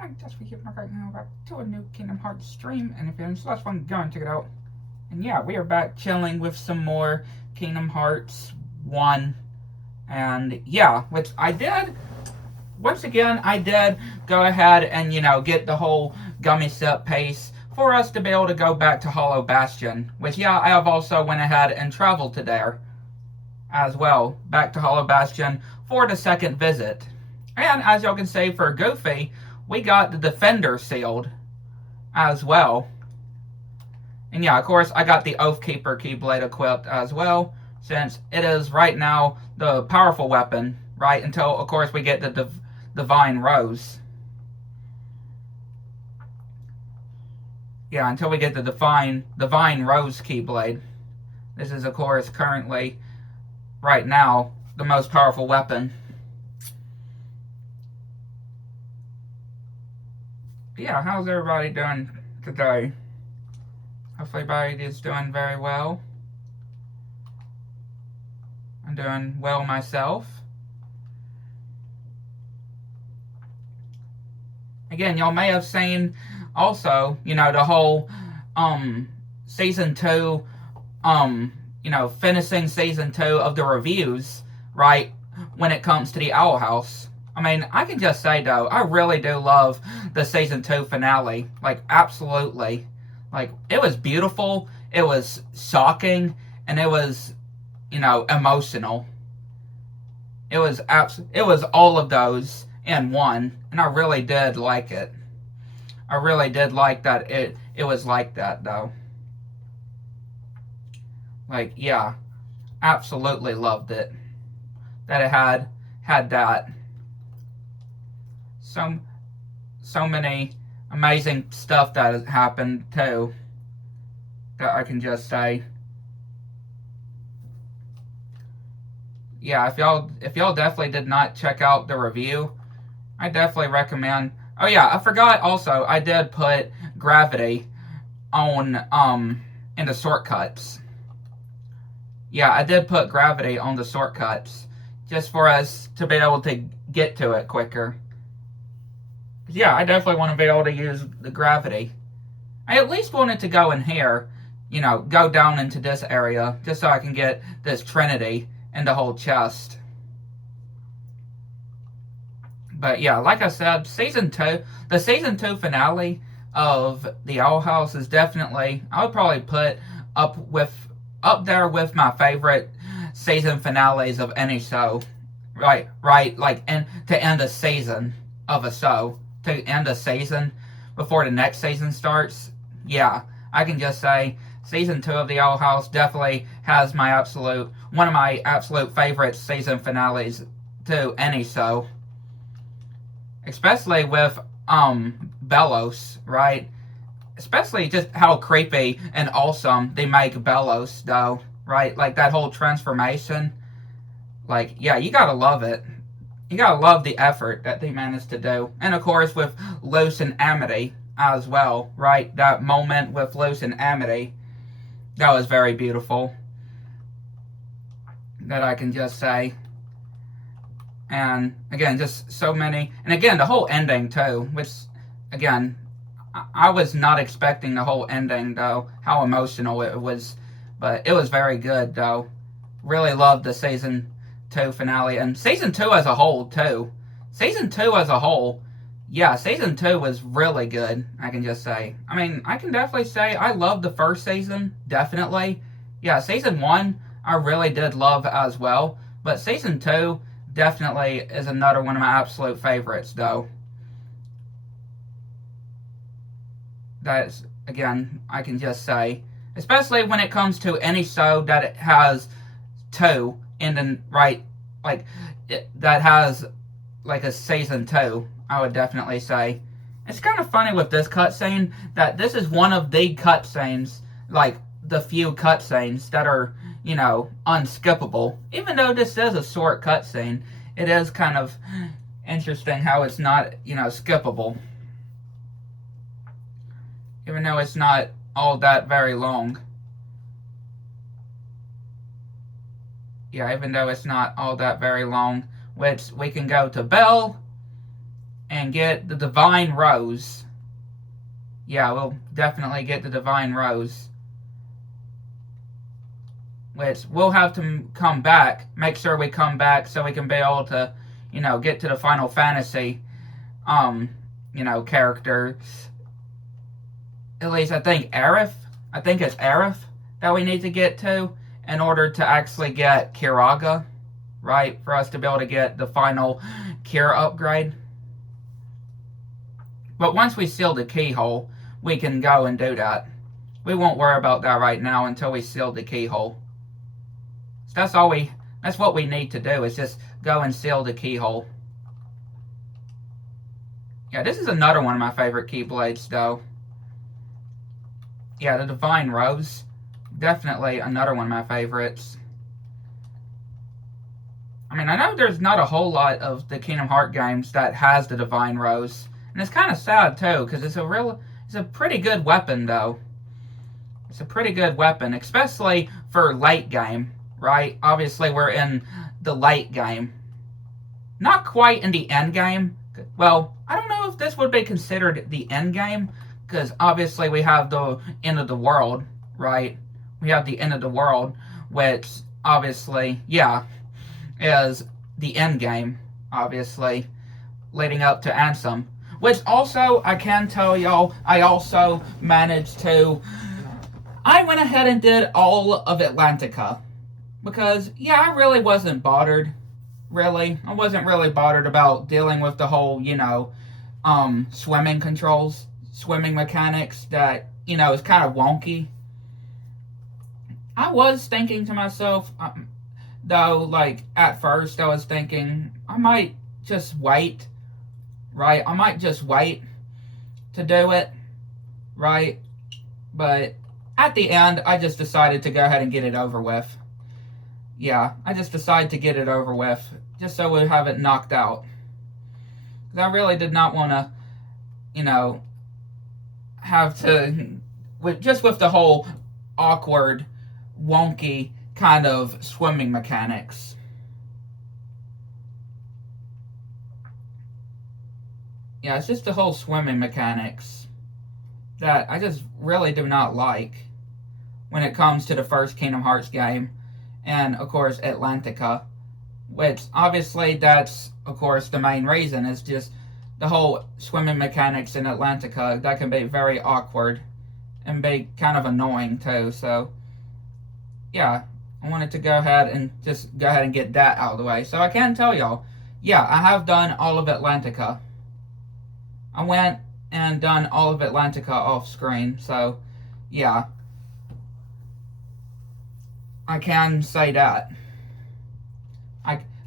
I guess we get right now back to a new Kingdom Hearts stream, and if you're interested, that's fun, go and check it out. And yeah, we are back chilling with some more Kingdom Hearts 1. And yeah, which I did, once again, I did go ahead and, get the whole gummy sip pace for us to be able to go back to Hollow Bastion. Which, yeah, I have also went ahead and traveled to there as well, back to Hollow Bastion for the second visit. And as y'all can see, for Goofy, we got the Defender sealed as well. And yeah, of course, I got the Oathkeeper Keyblade equipped as well, since it is right now the powerful weapon, right? Until, of course, we get the Divine Rose. Yeah, until we get the Divine Rose Keyblade. This is, of course, currently, right now, the most powerful weapon. Yeah, how's everybody doing today? Hopefully everybody is doing very well. I'm doing well myself. Again, y'all may have seen also, the whole season 2, finishing season 2 of the reviews, right, when it comes to the Owl House. I mean, I can just say, though, I really do love the Season 2 finale. Like, absolutely. Like, it was beautiful, it was shocking, and it was, emotional. It was all of those in one, and I really did like it. I really did like that it was like that, though. Like, yeah, absolutely loved it. That it had that. So many amazing stuff that has happened too, that I can just say. Yeah, if y'all definitely did not check out the review, I definitely recommend. Oh yeah, I forgot also, I did put Gravity on in the shortcuts. Yeah, I did put Gravity on the shortcuts just for us to be able to get to it quicker. Yeah, I definitely want to be able to use the Gravity. I at least wanted to go in here, go down into this area, just so I can get this Trinity and the whole chest. But yeah, like I said, the Season 2 finale of the Owl House is definitely, I would probably put up there with my favorite season finales of any show. Right, like, and to end a season of a show. To end a season before the next season starts, yeah, I can just say Season 2 of the Owl House definitely has one of my absolute favorite season finales to any show. Especially with Belos, right? Especially just how creepy and awesome they make Belos, though, right? Like that whole transformation. Like, yeah, you gotta love it. You gotta love the effort that they managed to do. And of course with Luz and Amity as well, right? That moment with Luz and Amity, that was very beautiful. That I can just say. And again, just so many. And again, the whole ending too, which, again, I was not expecting the whole ending, though, how emotional it was. But it was very good, though. Really loved the Season 2 finale, and Season 2 as a whole, too. Season 2 as a whole, yeah, Season 2 was really good, I can just say. I mean, I can definitely say I loved the first season, definitely. Yeah, Season 1, I really did love as well, but Season 2 definitely is another one of my absolute favorites, though. That's, again, I can just say, especially when it comes to any show that it has two in the right, like, that has like a season 2, I would definitely say. It's kind of funny with this cutscene that this is one of the cutscenes, like the few cutscenes that are, unskippable. Even though this is a short cutscene, it is kind of interesting how it's not, skippable. Even though it's not all that very long. Yeah, even though it's not all that very long, which we can go to Belle, and get the Divine Rose. Yeah, we'll definitely get the Divine Rose. Which we'll have to come back, make sure we come back so we can be able to, you know, get to the Final Fantasy, you know, characters. At least I think Aerith. I think it's Aerith that we need to get to in order to actually get Kiraga, right? For us to be able to get the final Kira upgrade. But once we seal the keyhole, we can go and do that. We won't worry about that right now until we seal the keyhole. So that's what we need to do, is just go and seal the keyhole. Yeah, this is another one of my favorite Keyblades, though. Yeah, the Divine Rose. Definitely another one of my favorites. I mean, I know there's not a whole lot of the Kingdom Hearts games that has the Divine Rose. And it's kind of sad, too, because it's a pretty good weapon, though. It's a pretty good weapon, especially for late game, right? Obviously, we're in the late game. Not quite in the end game. Well, I don't know if this would be considered the end game, because obviously we have the end of the world, right? We have the end of the world, which obviously, yeah, is the end game, obviously, leading up to Ansem. Which also, I can tell y'all, I also managed to... I went ahead and did all of Atlantica. Because, yeah, I really wasn't bothered. Really. I wasn't really bothered about dealing with the whole, you know, swimming controls, swimming mechanics that, you know, is kind of wonky. I was thinking to myself, though, like, at first I was thinking, I might just wait, right? I might just wait to do it, right? But at the end, I just decided to go ahead and get it over with. Yeah, I just decided to get it over with, just so we have it knocked out. Because I really did not want to, you know, have to, just with the whole awkward, wonky kind of swimming mechanics. Yeah, it's just the whole swimming mechanics that I just really do not like when it comes to the first Kingdom Hearts game. And, of course, Atlantica, which, obviously, that's, of course, the main reason, is just the whole swimming mechanics in Atlantica. That can be very awkward and be kind of annoying, too. So, yeah, I wanted to go ahead and just go ahead and get that out of the way. So I can tell y'all, yeah, I have done all of Atlantica. I went and done all of Atlantica off screen, so, yeah. I can say that.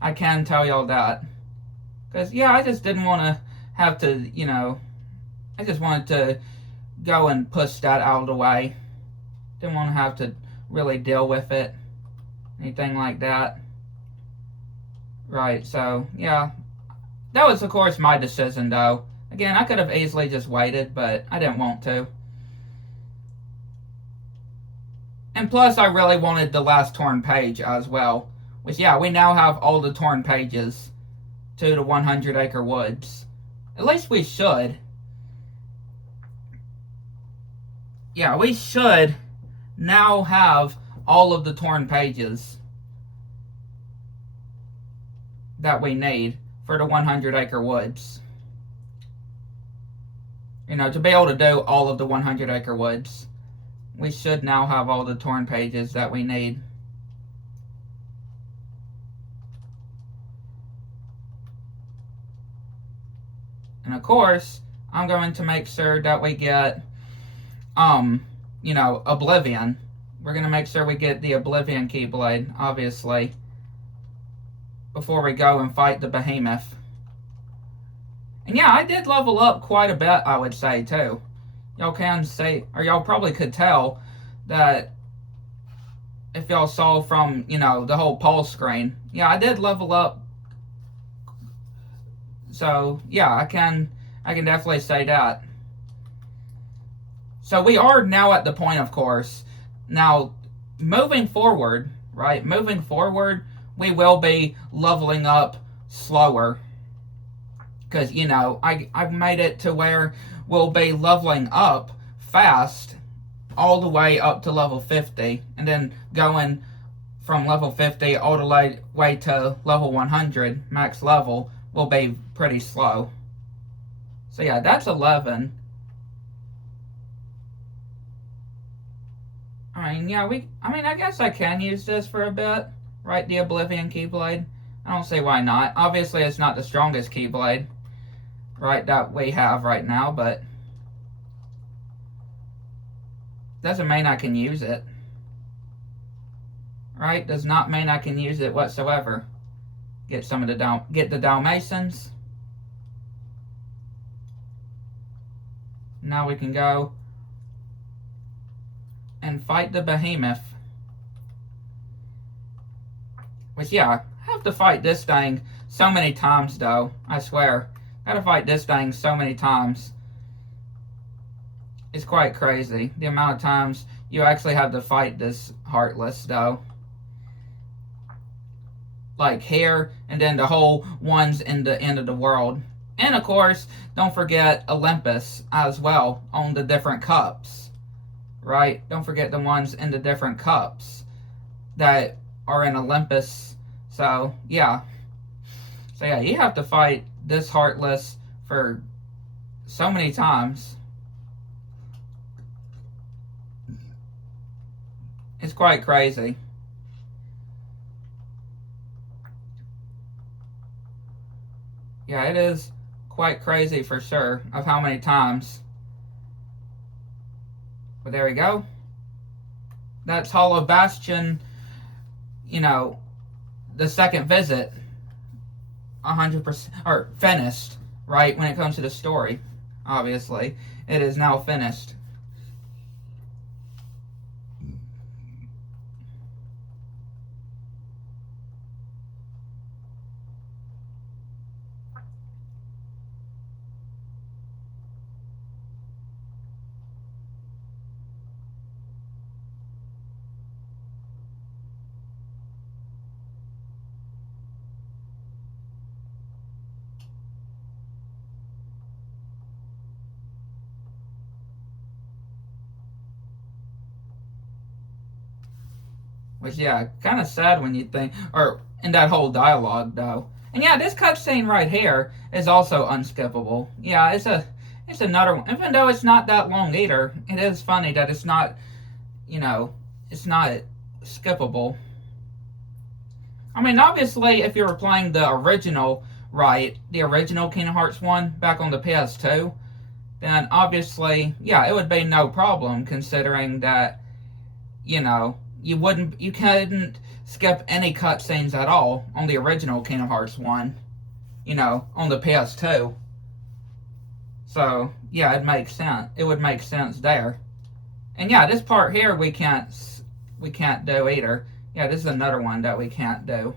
I can tell y'all that. Because, yeah, I just didn't want to have to, you know, I just wanted to go and push that out of the way. Didn't want to have to really deal with it. Anything like that. Right, so, yeah. That was, of course, my decision, though. Again, I could have easily just waited, but I didn't want to. And plus, I really wanted the last torn page as well. Which, yeah, we now have all the torn pages to the 100 Acre Woods. At least we should. Yeah, we should now have all of the torn pages that we need for the 100 Acre Woods. You know, to be able to do all of the 100 Acre Woods. We should now have all the torn pages that we need. And of course, I'm going to make sure that we get, you know, Oblivion. We're going to make sure we get the Oblivion Keyblade, obviously, before we go and fight the Behemoth. And yeah, I did level up quite a bit, I would say, too. Y'all can say, or y'all probably could tell that if y'all saw from, you know, the whole pulse screen. Yeah, I did level up. So, yeah, I can definitely say that. So we are now at the point, of course. Now, moving forward, right? Moving forward, we will be leveling up slower. Because, you know, I've made it to where we'll be leveling up fast all the way up to level 50. And then going from level 50 all the way to level 100, max level, will be pretty slow. So yeah, that's 11. I mean, yeah, I guess I can use this for a bit, right? The Oblivion Keyblade. I don't see why not. Obviously, it's not the strongest Keyblade, right, that we have right now, but doesn't mean I can use it. Right? Does not mean I can use it whatsoever. Get some of the get the Dalmatians. Now we can go and fight the Behemoth. Which, yeah, I have to fight this thing so many times, though. I swear. I gotta fight this thing so many times. It's quite crazy. The amount of times you actually have to fight this Heartless, though. Like here, and then the whole ones in the end of the world. And, of course, don't forget Olympus as well on the different cups. Right? Don't forget the ones in the different cups that are in Olympus. So, yeah. So, yeah, you have to fight this Heartless for so many times. It's quite crazy. Yeah, it is quite crazy for sure of how many times. But there we go. That's Hollow Bastion, you know, the second visit. 100%, or finished, right? When it comes to the story, obviously. It is now finished. Which, yeah, kind of sad when you think, or in that whole dialogue, though. And yeah, this cutscene right here is also unskippable. Yeah, it's another one. Even though it's not that long either, it is funny that it's not, you know, it's not skippable. I mean, obviously, if you were playing the original, right, the original Kingdom Hearts 1 back on the PS2, then obviously, yeah, it would be no problem considering that, you know, you couldn't skip any cutscenes at all on the original Kingdom Hearts 1, you know, on the PS2. So, yeah, it makes sense. It would make sense there. And yeah, this part here we can't do either. Yeah, this is another one that we can't do.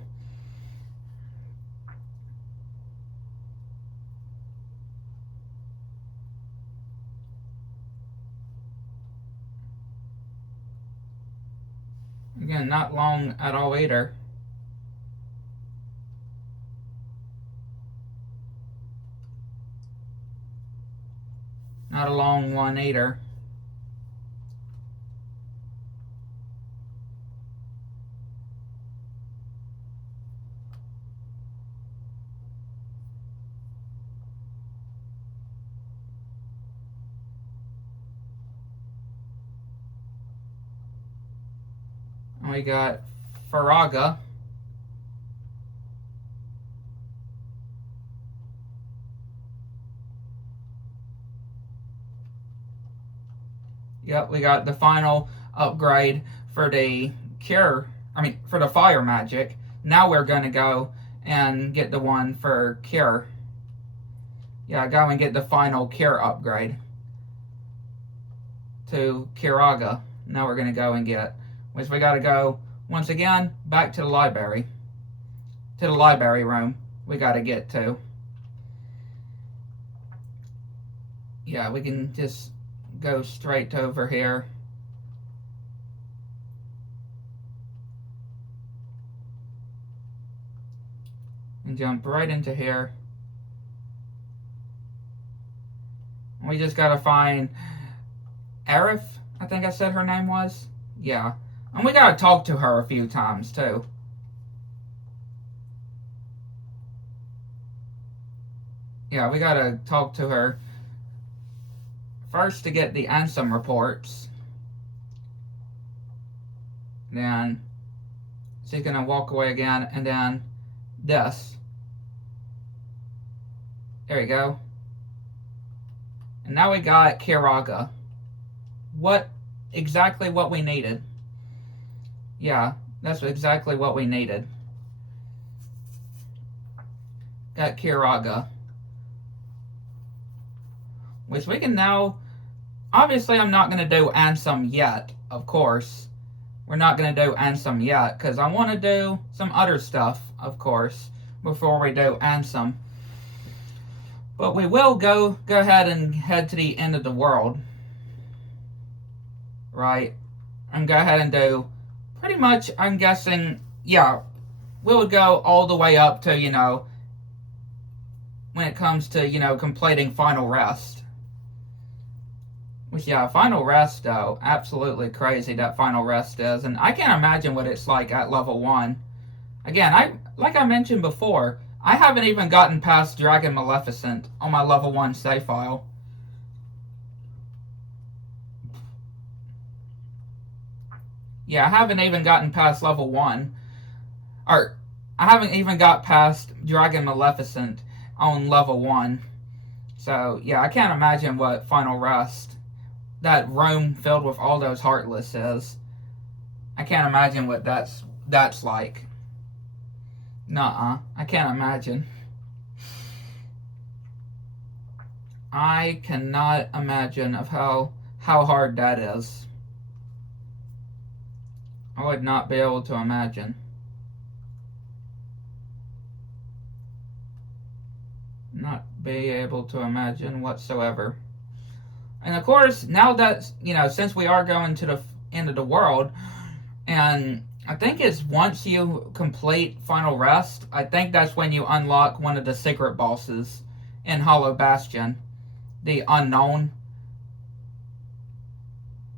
Again, not long at all either. Not a long one either. We got Faraga. Yep, we got the final upgrade for the cure. For the fire magic. Now we're going to go and get the one for cure. Yeah, go and get the final cure upgrade to Kiraga. Now we're going to go and get, which we got to go once again back to the library. To the library room we got to get to. Yeah, we can just go straight over here. And jump right into here. We just gotta find Arif, I think I said her name was. Yeah. And we gotta talk to her a few times, too. Yeah, we gotta talk to her first to get the Ansem reports. Then she's gonna walk away again, and then this. There we go. And now we got Kiraga. Exactly what we needed. Yeah, that's exactly what we needed. Got Kiraga. Which we can now... Obviously, I'm not going to do Ansem yet, of course. We're not going to do Ansem yet, because I want to do some other stuff, of course, before we do Ansem. But we will go ahead and head to the end of the world. Right? And go ahead and do... Pretty much, I'm guessing... Yeah, we would go all the way up to, you know... When it comes to, you know, completing Final Rest. Which, yeah, Final Rest, though, absolutely crazy that Final Rest is. And I can't imagine what it's like at level 1. Again, like I mentioned before, I haven't even gotten past Dragon Maleficent on my level 1 save file. Yeah, I haven't even gotten past level 1. Or, I haven't even got past Dragon Maleficent on level 1. So, yeah, I can't imagine what Final Rest... that room filled with all those Heartless is. I can't imagine what that's like. Nuh-uh. I can't imagine. I cannot imagine of how hard that is. I would not be able to imagine. Not be able to imagine whatsoever. And of course, now that, you know, since we are going to the end of the world, and I think it's once you complete Final Rest, I think that's when you unlock one of the secret bosses in Hollow Bastion. The unknown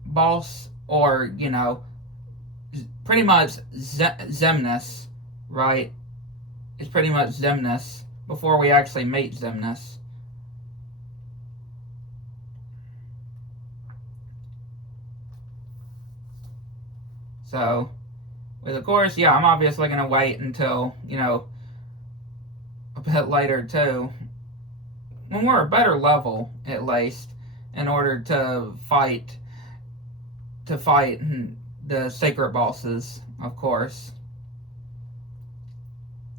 boss, or, you know, pretty much Xemnas, right? It's pretty much Xemnas before we actually meet Xemnas. So, of course, yeah, I'm obviously going to wait until, you know, a bit later, too. When we're a better level, at least, in order to fight the secret bosses, of course.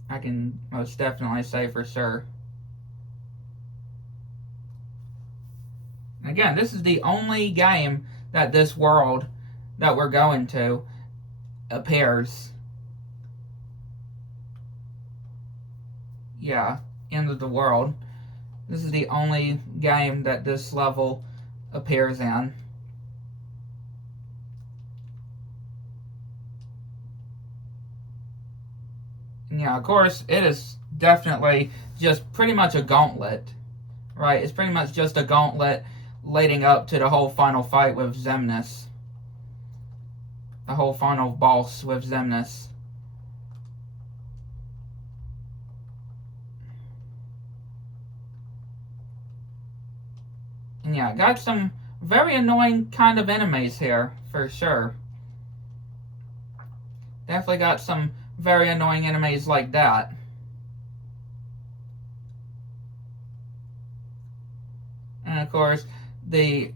I can most definitely say for sure. Again, this is the only game that this world that we're going to appears. Yeah, end of the world. This is the only game that this level appears in. And yeah, of course, it is definitely just pretty much a gauntlet. Right, it's pretty much just a gauntlet leading up to the whole final fight with Xemnas. The whole final boss with Xemnas. And yeah, got some very annoying kind of enemies here, for sure. Definitely got some very annoying enemies like that. And of course, the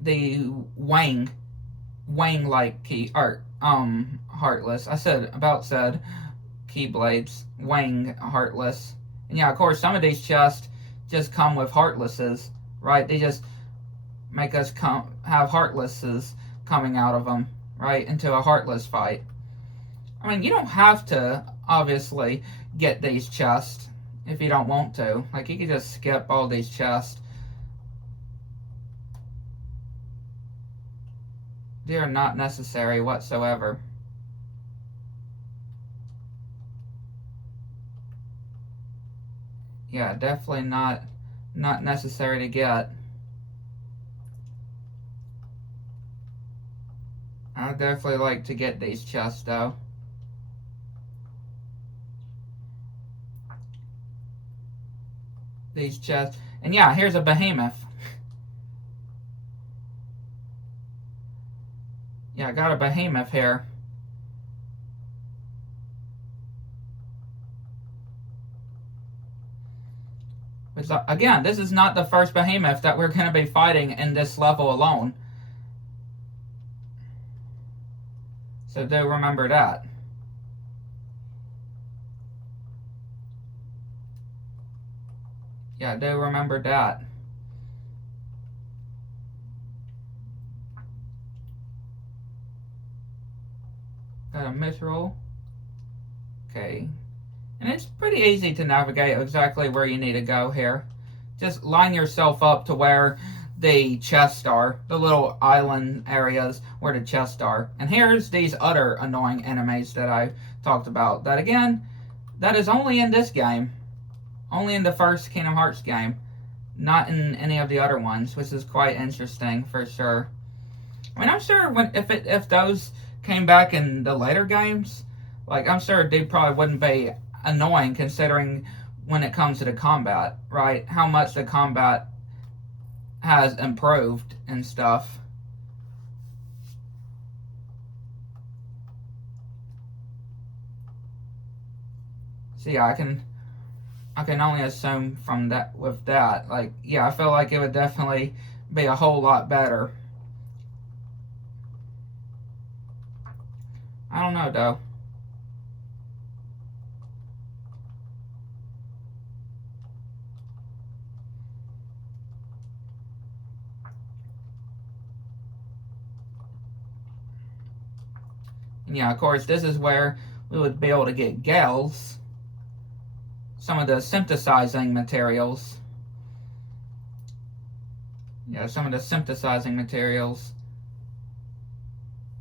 Wang-like key, or Heartless. I said Keyblades, Wang Heartless. And yeah, of course, some of these chests just come with Heartlesses, right? They just make us have Heartlesses coming out of them, right, into a Heartless fight. I mean, you don't have to, obviously, get these chests if you don't want to. Like, you could just skip all these chests. They are not necessary whatsoever. Yeah, definitely not necessary to get. I definitely like to get these chests, though. These chests. And yeah, here's a behemoth. Yeah, I got a behemoth here. Which, again, this is not the first behemoth that we're going to be fighting in this level alone. So do remember that. Yeah, do remember that. Got a mithril. Okay. And it's pretty easy to navigate exactly where you need to go here. Just line yourself up to where the chests are, the little island areas where the chests are. And here's these other annoying enemies that I talked about. That again, that is only in this game. Only in the first Kingdom Hearts game. Not in any of the other ones, which is quite interesting for sure. I mean, I'm sure if those came back in the later games, like, I'm sure they probably wouldn't be annoying considering when it comes to the combat, right? How much the combat has improved and stuff. So yeah, I can only assume from that, with that, like, yeah, I feel like it would definitely be a whole lot better. I don't know, though. And yeah, of course, this is where we would be able to get gels. Some of the synthesizing materials. Yeah, some of the synthesizing materials.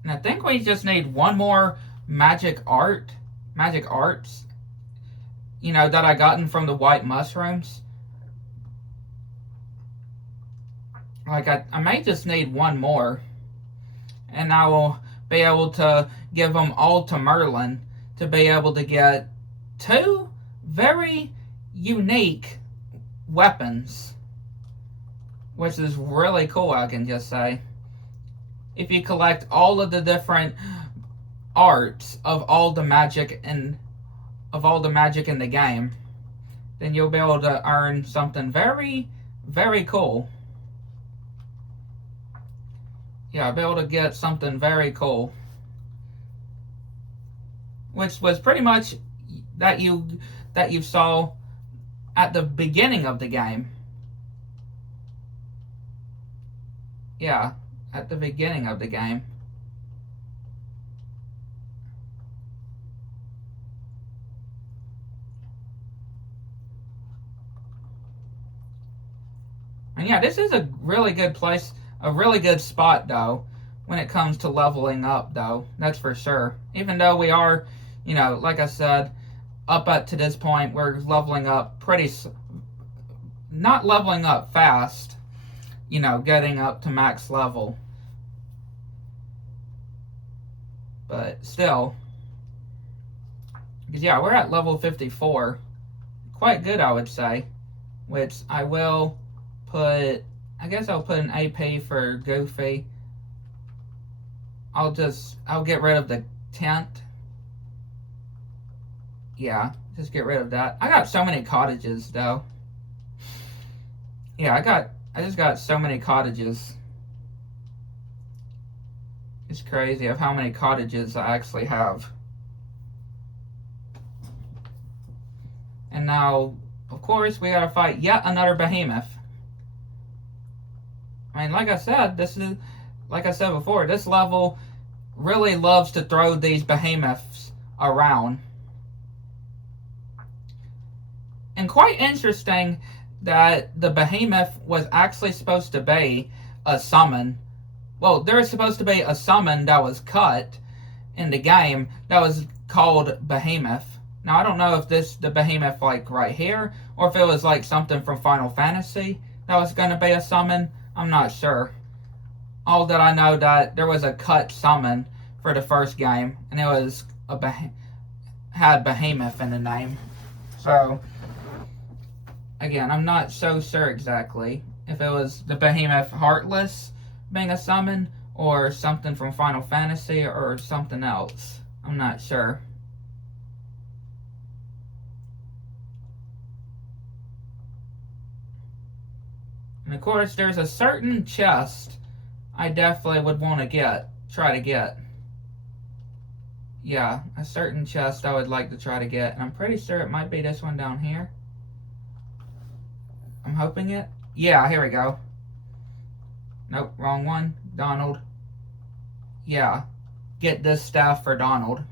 And I think we just need one more magic arts, you know, that I gotten from the white mushrooms. Like, I may just need one more. And I will be able to give them all to Merlin to be able to get 2 very unique weapons. Which is really cool, I can just say. If you collect all of the different arts of all the magic in the game, then you'll be able to earn something very, very cool. Yeah, I'll be able to get something very cool. Which was pretty much that you saw at the beginning of the game. Yeah, at the beginning of the game. And yeah, this is a really good place, a really good spot, though, when it comes to leveling up, though. That's for sure. Even though we are, you know, like I said, up to this point, we're leveling up not leveling up fast, you know, getting up to max level. But still, because yeah, we're at level 54. Quite good, I would say. Which I will put, I guess I'll put an AP for Goofy. I'll get rid of the tent. Yeah, just get rid of that. I got so many cottages, though. Yeah, I just got so many cottages. It's crazy of how many cottages I actually have. And now, of course, we gotta fight yet another behemoth. I mean, like I said before, this level really loves to throw these behemoths around. And quite interesting that the behemoth was actually supposed to be a summon. Well, there was supposed to be a summon that was cut in the game that was called Behemoth. Now, I don't know if the Behemoth, like, right here, or if it was, like, something from Final Fantasy that was going to be a summon. I'm not sure. All that I know that there was a cut summon for the first game, and it was had Behemoth in the name. So again, I'm not so sure exactly if it was the Behemoth Heartless being a summon or something from Final Fantasy or something else. I'm not sure. And of course, there's a certain chest I definitely would want to try to get. Yeah, a certain chest I would like to try to get, and I'm pretty sure it might be this one down here. I'm hoping it. Yeah, here we go. Nope, wrong one. Donald. Yeah, get this staff for Donald.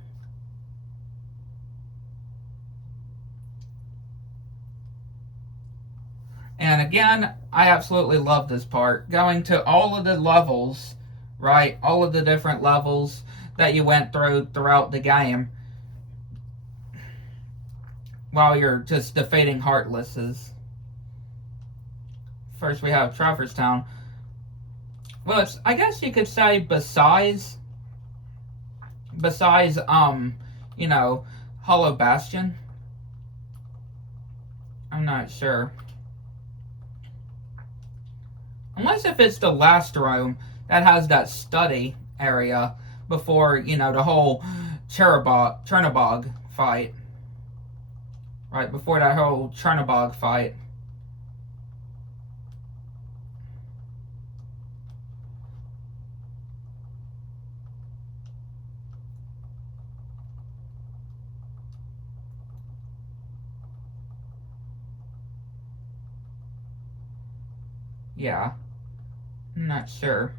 And again, I absolutely love this part. Going to all of the levels, right? All of the different levels that you went throughout the game while you're just defeating Heartlesses. First we have Traverse Town. Well, it's, I guess you could say besides you know, Hollow Bastion. I'm not sure. Unless if it's the last room that has that study area before, you know, the whole Chernobog fight. Right, before that whole Chernobog fight. Yeah, I'm not sure.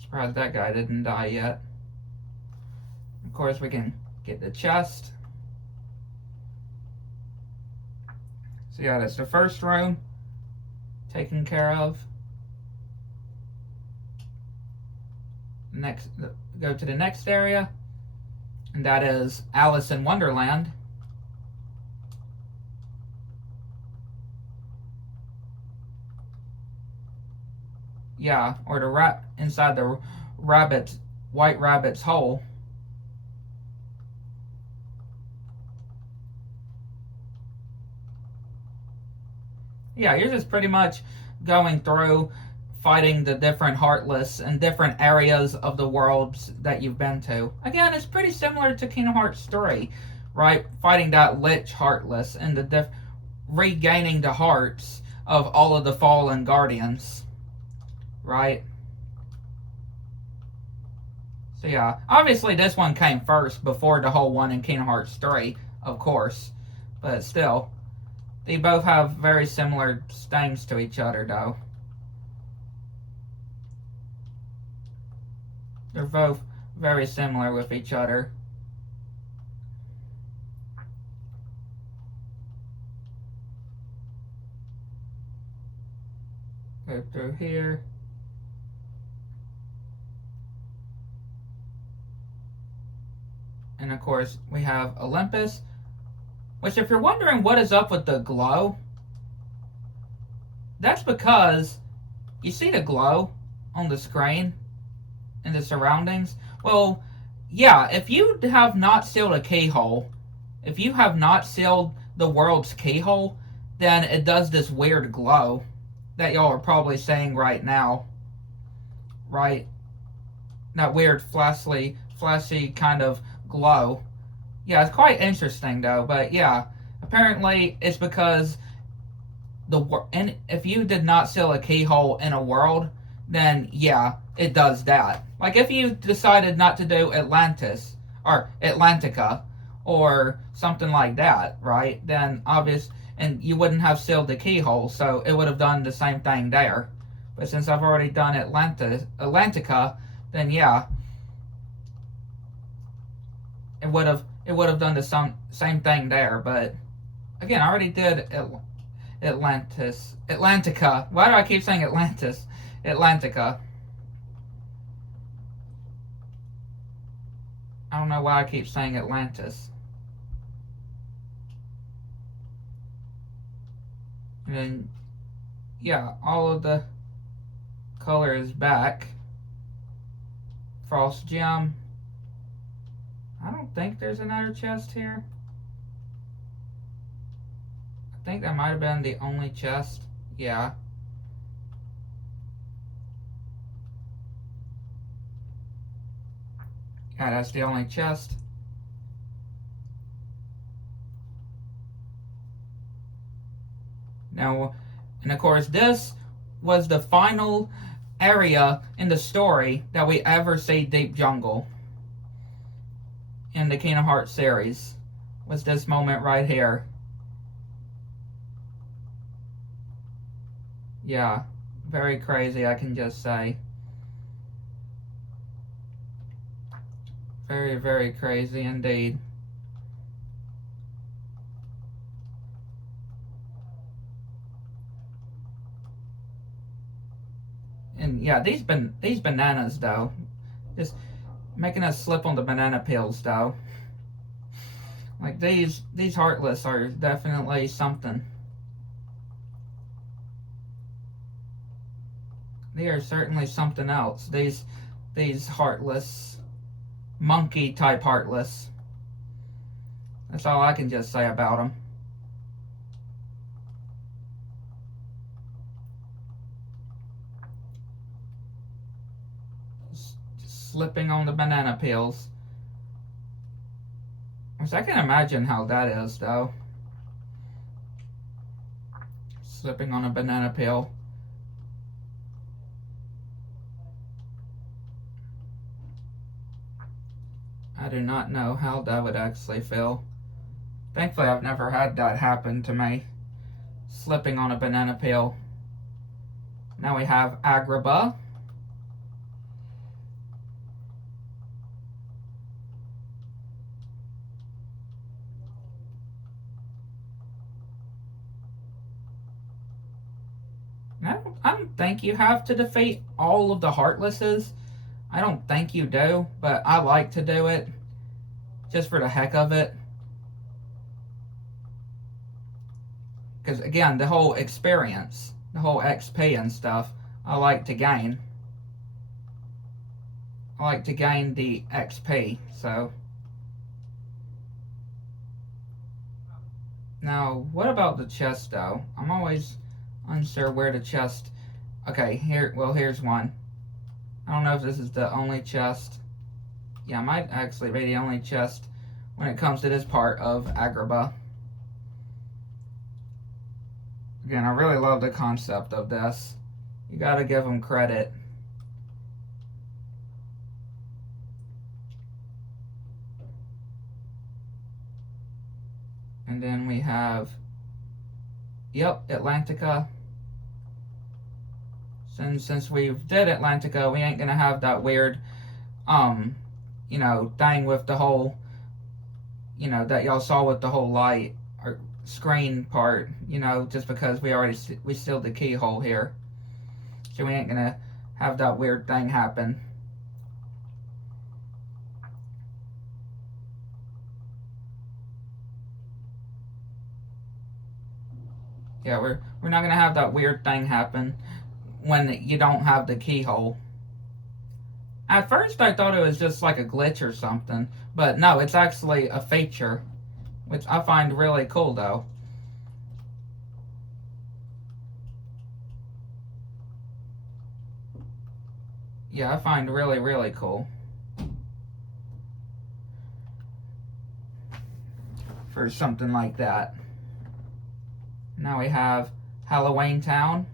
Surprised that guy didn't die yet. Of course, we can get the chest. So yeah, that's the first room taken care of. Next, go to the next area, and that is Alice in Wonderland. Yeah, or the rat inside the white rabbit's hole. Yeah, you're just pretty much going through fighting the different Heartless and different areas of the worlds that you've been to. Again, it's pretty similar to Kingdom Hearts 3, right? Fighting that Lich Heartless and the regaining the hearts of all of the fallen guardians, right? So yeah, obviously this one came first before the whole one in Kingdom Hearts 3, of course, but still, they both have very similar things to each other, though. They're both very similar with each other. Go through here. And of course, we have Olympus. Which, if you're wondering what is up with the glow, that's because you see the glow on the screen in the surroundings. Well, yeah, if you have not sealed a keyhole, if you have not sealed the world's keyhole, then it does this weird glow that y'all are probably seeing right now. Right? That weird flashy kind of glow. Yeah, it's quite interesting though, but yeah, apparently it's because and if you did not seal a keyhole in a world, then yeah, it does that. Like if you decided not to do Atlantis or Atlantica or something like that, right? Then and you wouldn't have sealed the keyhole, so it would have done the same thing there. But since I've already done Atlantica, then yeah, it would have done the same thing there. But again, I already did Atlantica. Why do I keep saying Atlantis? Atlantica. I don't know why I keep saying Atlantis. And then yeah, all of the color is back. Frost gem. I don't think there's another chest here. I think that might have been the only chest. Yeah. Yeah, that's the only chest. Now, and of course, this was the final area in the story that we ever see Deep Jungle in the Kingdom Hearts series. Was this moment right here. Yeah, very crazy, I can just say. Very, very crazy indeed. And yeah, these bananas though, just making us slip on the banana peels though. Like these Heartless are definitely something. They are certainly something else. These Heartless, monkey type Heartless. That's all I can just say about them. Just slipping on the banana peels. Which I can imagine how that is though. Slipping on a banana peel. I do not know how that would actually feel. Thankfully, I've never had that happen to me. Slipping on a banana peel. Now we have Agrabah. I don't think you have to defeat all of the Heartlesses. I don't think you do, but I like to do it just for the heck of it. Because again, the whole experience, the whole XP and stuff, I like to gain. I like to gain the XP, so. Now, what about the chest though? I'm always unsure where the chest. Okay, here's one. I don't know if this is the only chest. Yeah, it might actually be the only chest when it comes to this part of Agrabah. Again, I really love the concept of this. You gotta give them credit. And then we have, yep, Atlantica. Since we've did Atlantica, we ain't gonna have that weird, you know, thing with the whole, you know, that y'all saw with the whole light or screen part, you know, just because we sealed the keyhole here. So we ain't gonna have that weird thing happen. Yeah, we're not gonna have that weird thing happen when you don't have the keyhole. At first I thought it was just like a glitch or something, but no, it's actually a feature, which I find really cool though. Yeah, I find really, really cool. For something like that. Now we have Halloween Town,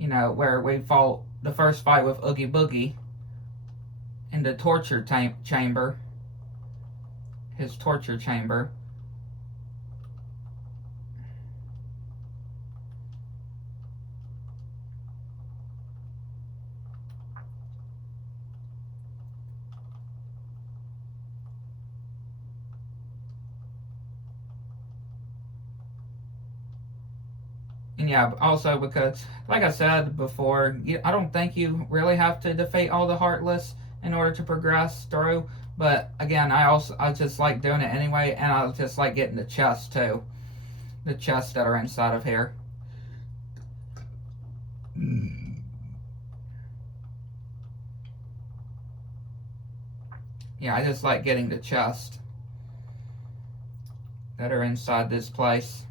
you know, where we fought the first fight with Oogie Boogie in the torture chamber. His torture chamber. And yeah, also because, like I said before, I don't think you really have to defeat all the Heartless in order to progress through. But again, I just like doing it anyway, and I just like getting the chests too. The chests that are inside of here. Yeah, I just like getting the chests that are inside this place.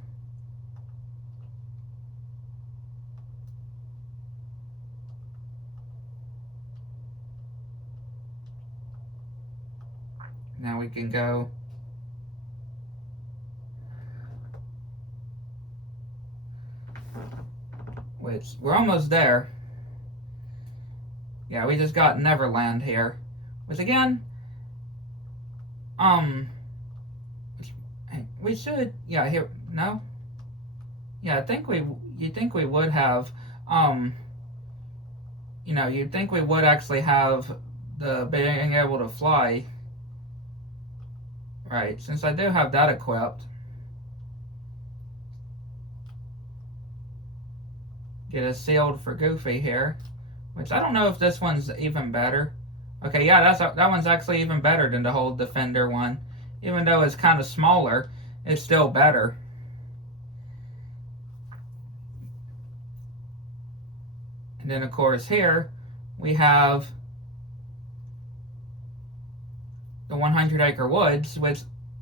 Now we can go. Which, we're almost there. Yeah, we just got Neverland here. Which again, we should, yeah, here, no? Yeah, you'd think we would have, you know, you'd think we would actually have the being able to fly. Right, since I do have that equipped. Get a sealed for Goofy here. Which I don't know if this one's even better. Okay, yeah, that one's actually even better than the whole Defender one. Even though it's kind of smaller, it's still better. And then, of course, here we have the 100 Acre Woods, which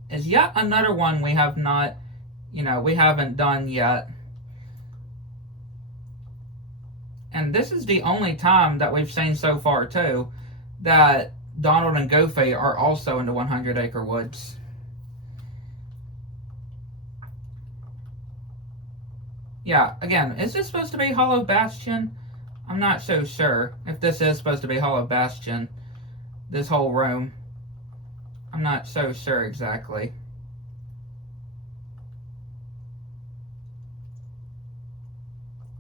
is yet another one we have not, you know, we haven't done yet. And this is the only time that we've seen so far, too, that Donald and Goofy are also in the 100 Acre Woods. Yeah, again, is this supposed to be Hollow Bastion? I'm not so sure if this is supposed to be Hollow Bastion, this whole room. I'm not so sure exactly.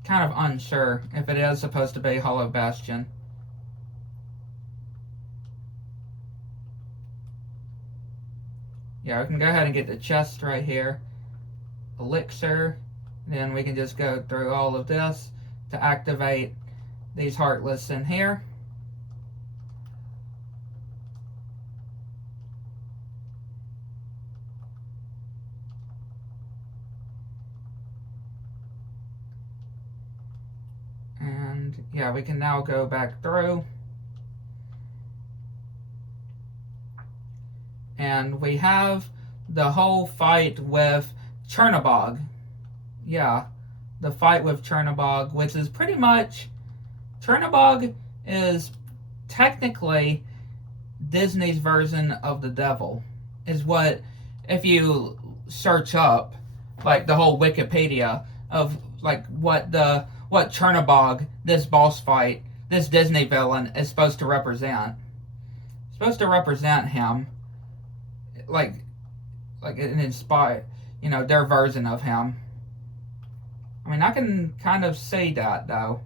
Kind of unsure if it is supposed to be Hollow Bastion. Yeah, we can go ahead and get the chest right here. Elixir. Then we can just go through all of this to activate these Heartless in here. And yeah, we can now go back through. And we have the whole fight with Chernobog. Yeah, the fight with Chernobog, which is pretty much, Chernobog is technically Disney's version of the devil, is what, if you search up, like, the whole Wikipedia of, like, what Chernobog, this boss fight, this Disney villain, is supposed to represent. It's supposed to represent him, like an inspire, you know, their version of him. I mean, I can kind of see that, though.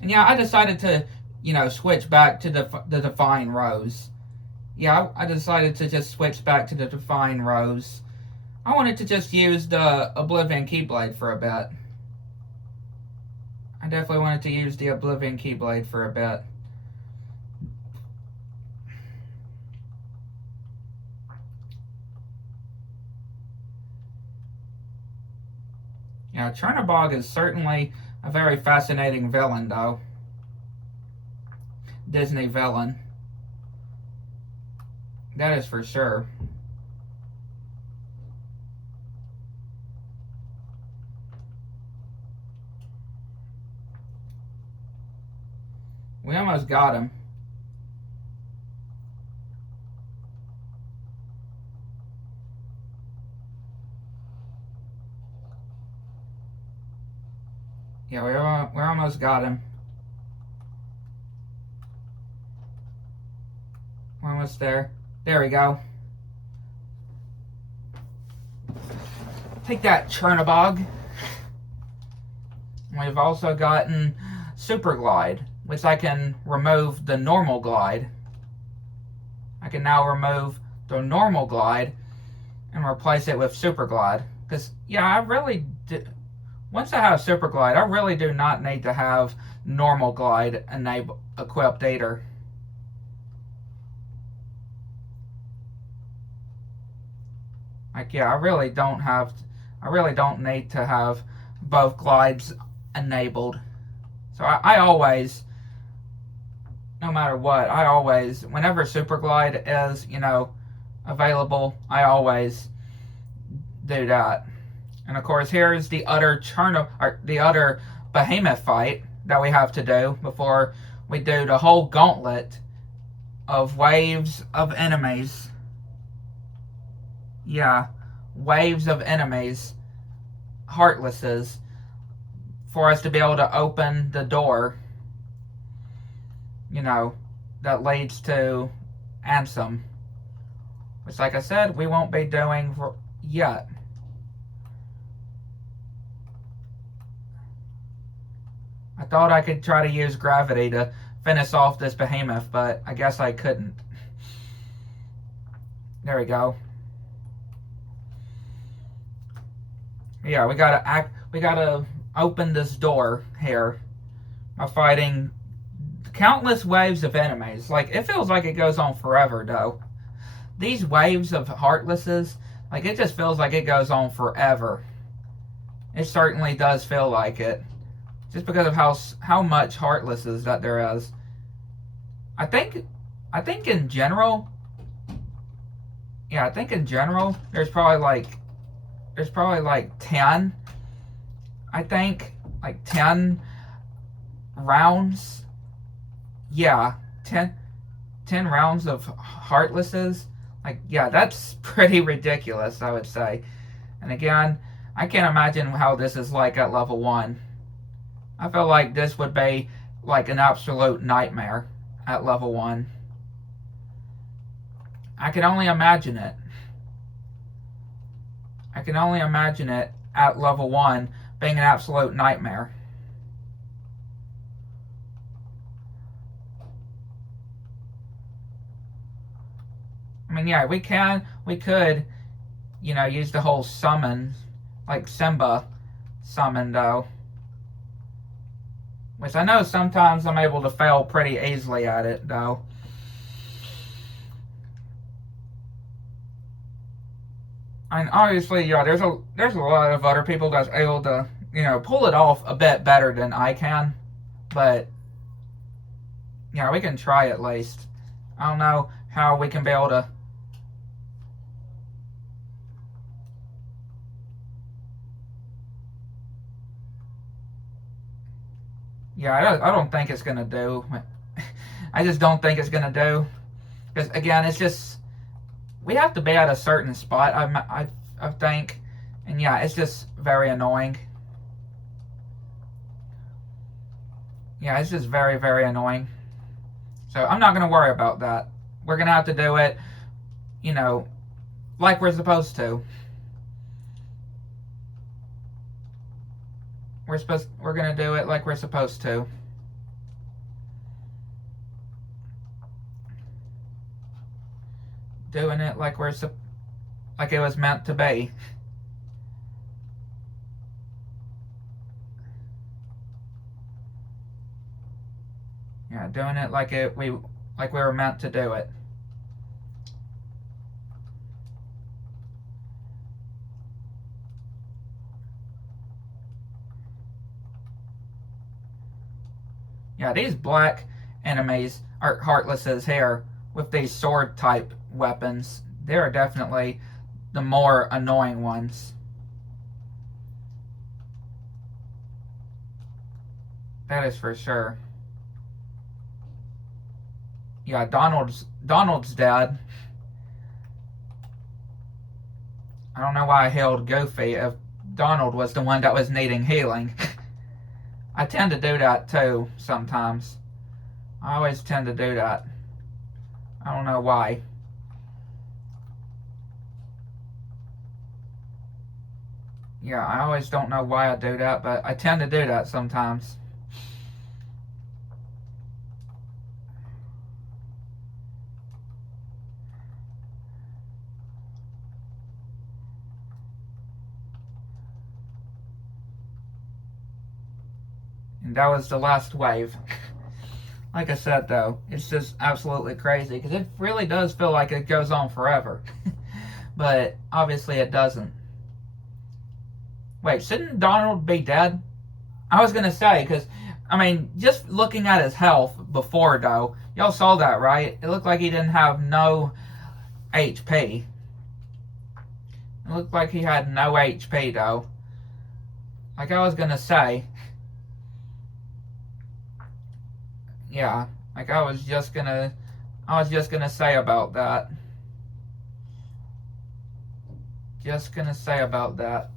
And yeah, I decided to, you know, switch back to the Define Rose. Yeah, I decided to just switch back to the Define Rose. I wanted to just use the Oblivion Keyblade for a bit. I definitely wanted to use the Oblivion Keyblade for a bit. Yeah, Chernobog is certainly a very fascinating villain, though. Disney villain. That is for sure. We almost got him. Yeah, we almost got him. We're almost there. There we go. Take that, Chernobog. We've also gotten Super Glide, which I can remove the normal glide. I can now remove the normal glide and replace it with Super Glide. Because, yeah, I really do. Once I have Super Glide, I really do not need to have normal glide equipped either. Like, yeah, I really don't need to have both glides enabled. So I always, no matter what, I always, whenever Super Glide is, you know, available, I always do that. And of course, here's the other the other behemoth fight that we have to do before we do the whole gauntlet of waves of enemies. Yeah, waves of enemies, heartlesses, for us to be able to open the door, you know, that leads to Ansem. Which, like I said, we won't be doing yet. I thought I could try to use gravity to finish off this behemoth, but I guess I couldn't. There we go. Yeah, we gotta open this door here by fighting countless waves of enemies. Like, it feels like it goes on forever, though. These waves of heartlesses, like, it just feels like it goes on forever. It certainly does feel like it. Just because of how much heartlesses that there is. I think in general, yeah, I think in general there's probably like 10. I think like 10 rounds. Yeah, 10 rounds of heartlesses. Like, yeah, that's pretty ridiculous, I would say. And again, I can't imagine how this is like at level 1. I feel like this would be like an absolute nightmare at level 1. I can only imagine it. I can only imagine it at level 1 being an absolute nightmare. I mean, yeah, we could, you know, use the whole summon, like Simba summon, though. Which I know sometimes I'm able to fail pretty easily at it, though. And obviously, yeah, there's a lot of other people that's able to, you know, pull it off a bit better than I can. But, yeah, we can try at least. I don't know how we can be able to. Yeah, I don't think it's going to do. I just don't think it's going to do. Because, again, it's just, we have to be at a certain spot, I think. And, yeah, it's just very annoying. Yeah, it's just very, very annoying. So, I'm not going to worry about that. We're going to have to do it, you know, like we're supposed to. We're gonna do it like we're supposed to. Doing it like like it was meant to be. Yeah, doing it like we were meant to do it. Yeah, these black enemies are heartlesses here with these sword type weapons. They are definitely the more annoying ones. That is for sure. Yeah, Donald's dead. I don't know why I healed Goofy if Donald was the one that was needing healing. I tend to do that too sometimes. I always tend to do that. I don't know why. Yeah, I always don't know why I do that, but I tend to do that sometimes. And that was the last wave. Like I said, though, it's just absolutely crazy because it really does feel like it goes on forever. But obviously it doesn't. Wait, shouldn't Donald be dead? I was going to say, because I mean, just looking at his health before, though, y'all saw that, right? It looked like he didn't have no HP. It looked like he had no HP, though. Like I was gonna say. Yeah, like I was just gonna say about that. Just gonna say about that.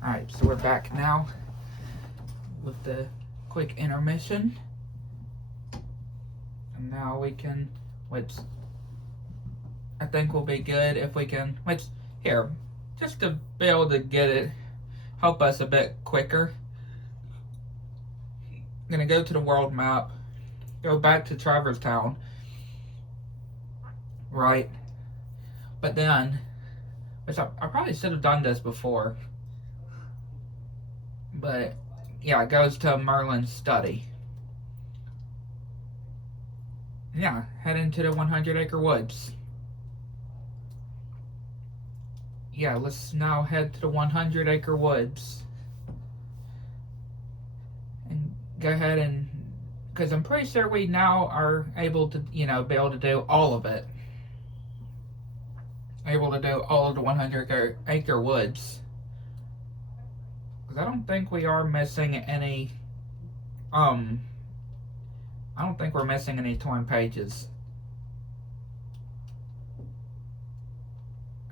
Alright, so we're back now with the quick intermission. And now we can, which I think will be good if we can, which, here, just to be able to get it, help us a bit quicker. I'm going to go to the world map, go back to Traverse Town, right? But then, which I probably should have done this before, but yeah, it goes to Merlin's study. Yeah, head into the 100 Acre Woods. Yeah, let's now head to the 100 Acre Woods. And go ahead and, because I'm pretty sure we now are able to, be able to do all of it. Able to do all of the 100 Acre Woods. Because I don't think we are missing any, I don't think we're missing any torn pages.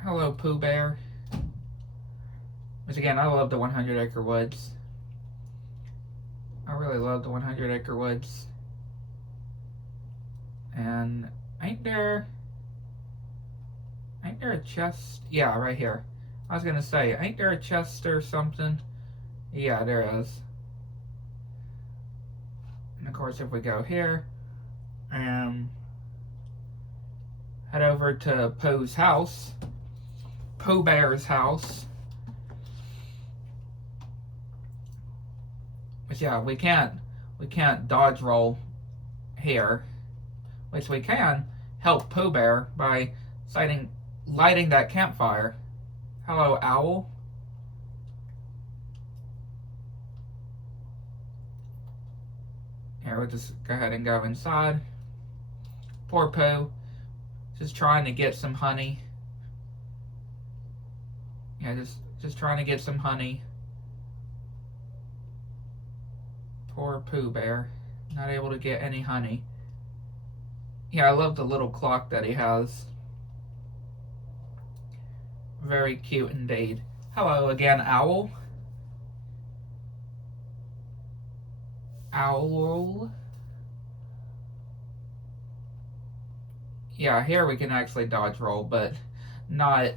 Hello, Pooh Bear. Which again, I love the 100 Acre Woods. I really love the 100 Acre Woods. And ain't there a chest? Yeah, right here. I was gonna say, ain't there a chest or something? Yeah, there is. And of course, if we go here and head over to Pooh's house, Pooh Bear's house, which yeah, we can't dodge roll here, which we can help Pooh Bear by lighting that campfire. Hello, Owl. Here, we'll just go ahead and go inside. Poor Pooh, just trying to get some honey. Yeah, just trying to get some honey. Poor Pooh Bear, not able to get any honey. Yeah, I love the little clock that he has. Very cute indeed. Hello again, Owl. Owl. Yeah, here we can actually dodge roll, but not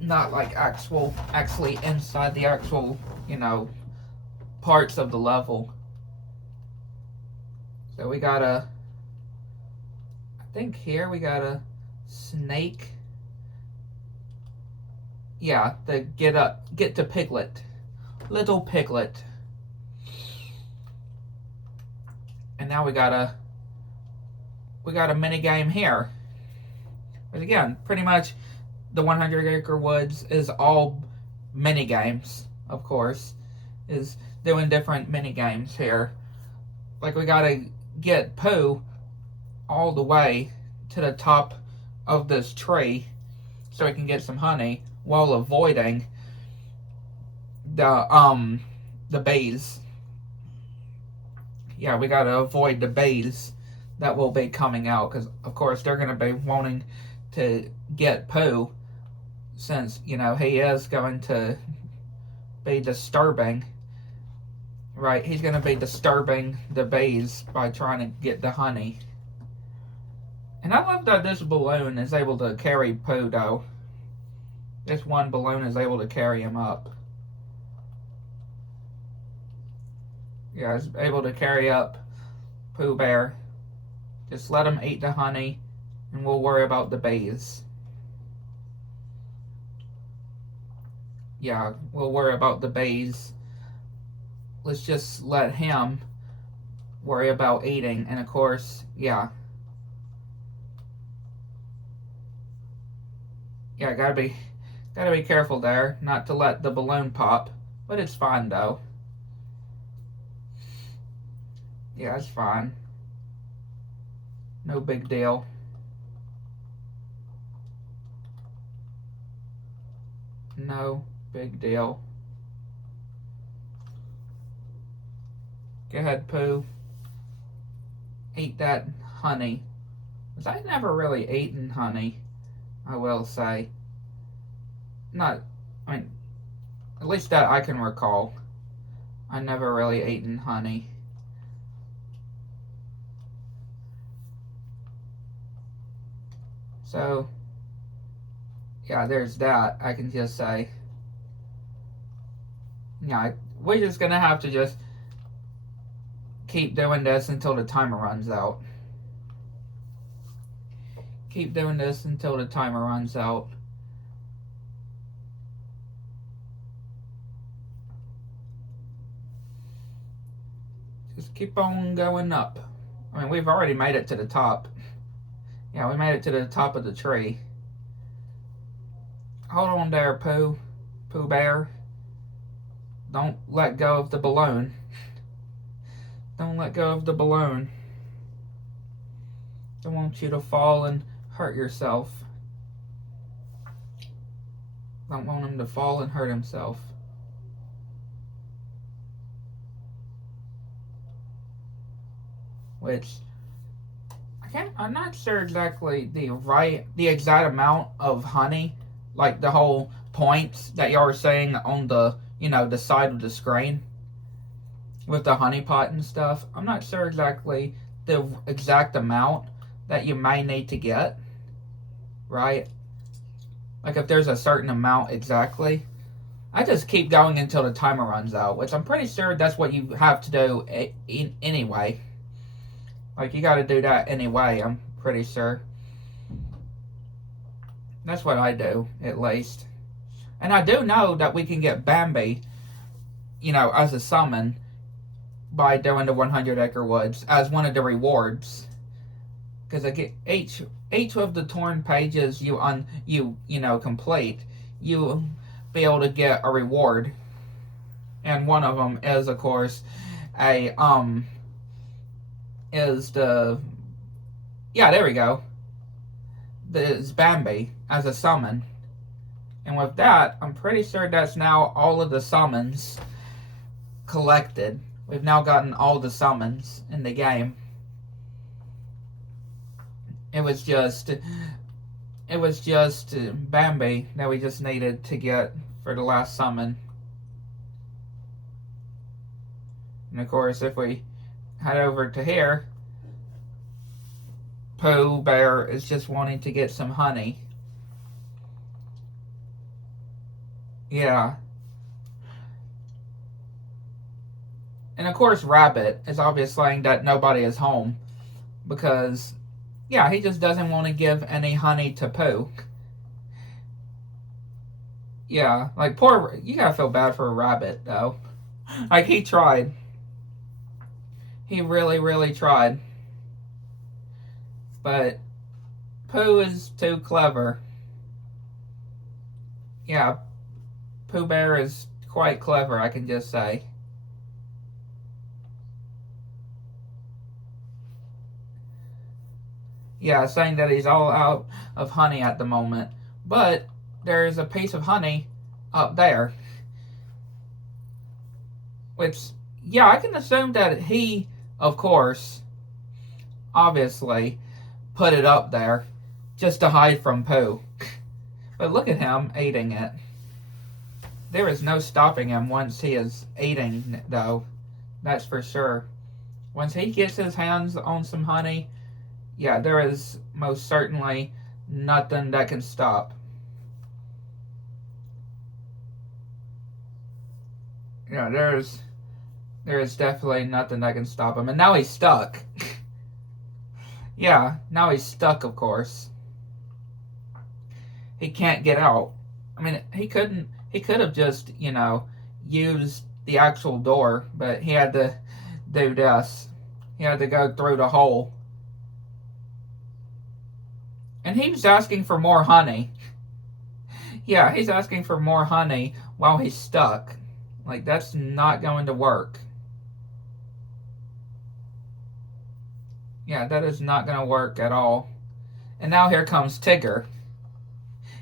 like actually inside the actual, parts of the level. So we gotta, I think here we gotta snake. Yeah, the get to Piglet. Little Piglet. And now we got a mini game here. But again, pretty much the 100 Acre Woods is all mini games. of course, is doing different mini games here. Like, we gotta get Pooh all the way to the top of this tree so he can get some honey while avoiding the bees. Yeah, we gotta avoid the bees that will be coming out, because of course they're gonna be wanting to get Pooh, since, you know, he is going to be disturbing, right? He's gonna be disturbing the bees by trying to get the honey. And I love that this balloon is able to carry Pooh, though. This one balloon is able to carry him up. Yeah, it's able to carry up Pooh Bear. Just let him eat the honey, and we'll worry about the bees. Yeah, we'll worry about the bees. Let's just let him worry about eating. And of course, yeah. Yeah, gotta be careful there, not to let the balloon pop. But it's fine, though. Yeah, it's fine. No big deal. No big deal. Go ahead, Pooh. Eat that honey. Because I've never really eaten honey, I will say. I mean, at least that I can recall. I never really eaten honey. So, yeah, there's that, I can just say. Yeah, we're just gonna have to just keep doing this until the timer runs out. Keep doing this until the timer runs out. Just keep on going up. I mean, we've already made it to the top. Yeah, we made it to the top of the tree. Hold on there, Pooh. Pooh Bear. Don't let go of the balloon. Don't let go of the balloon. Don't want you to fall and hurt yourself. Don't want him to fall and hurt himself. Which, I'm not sure exactly the exact amount of honey, like the whole points that y'all are saying on the, you know, the side of the screen with the honey pot and stuff. I'm not sure exactly the exact amount that you may need to get, right? Like if there's a certain amount exactly. I just keep going until the timer runs out, which I'm pretty sure that's what you have to do anyway. Like, you gotta do that anyway, I'm pretty sure. That's what I do, at least. And I do know that we can get Bambi, you know, as a summon by doing the 100 Acre Woods as one of the rewards. Because I get each of the torn pages you know complete, you be able to get a reward. And one of them is, of course, yeah, there we go. Is Bambi as a summon. And with that, I'm pretty sure that's now all of the summons collected. We've now gotten all the summons in the game. It was just Bambi that we just needed to get for the last summon. And of course, if we head over to here, Pooh Bear is just wanting to get some honey. Yeah. And of course, Rabbit is obviously saying that nobody is home because, yeah, he just doesn't want to give any honey to Pooh. Yeah, like, you gotta feel bad for a Rabbit, though. Like, he tried. He really, really tried. But Pooh is too clever. Yeah, Pooh Bear is quite clever, I can just say. Yeah, saying that he's all out of honey at the moment. But there's a piece of honey up there. Which, yeah, I can assume that he, of course, obviously, put it up there just to hide from Pooh. But look at him eating it. There is no stopping him once he is eating, though. That's for sure. Once he gets his hands on some honey, yeah, there is most certainly nothing that can stop. Yeah, there is definitely nothing that can stop him. And now he's stuck. Yeah, now he's stuck, of course. He can't get out. I mean, he could have just, used the actual door, but he had to do this. He had to go through the hole. And he was asking for more honey. Yeah, he's asking for more honey while he's stuck. Like, that's not going to work. Yeah, that is not going to work at all. And now here comes Tigger.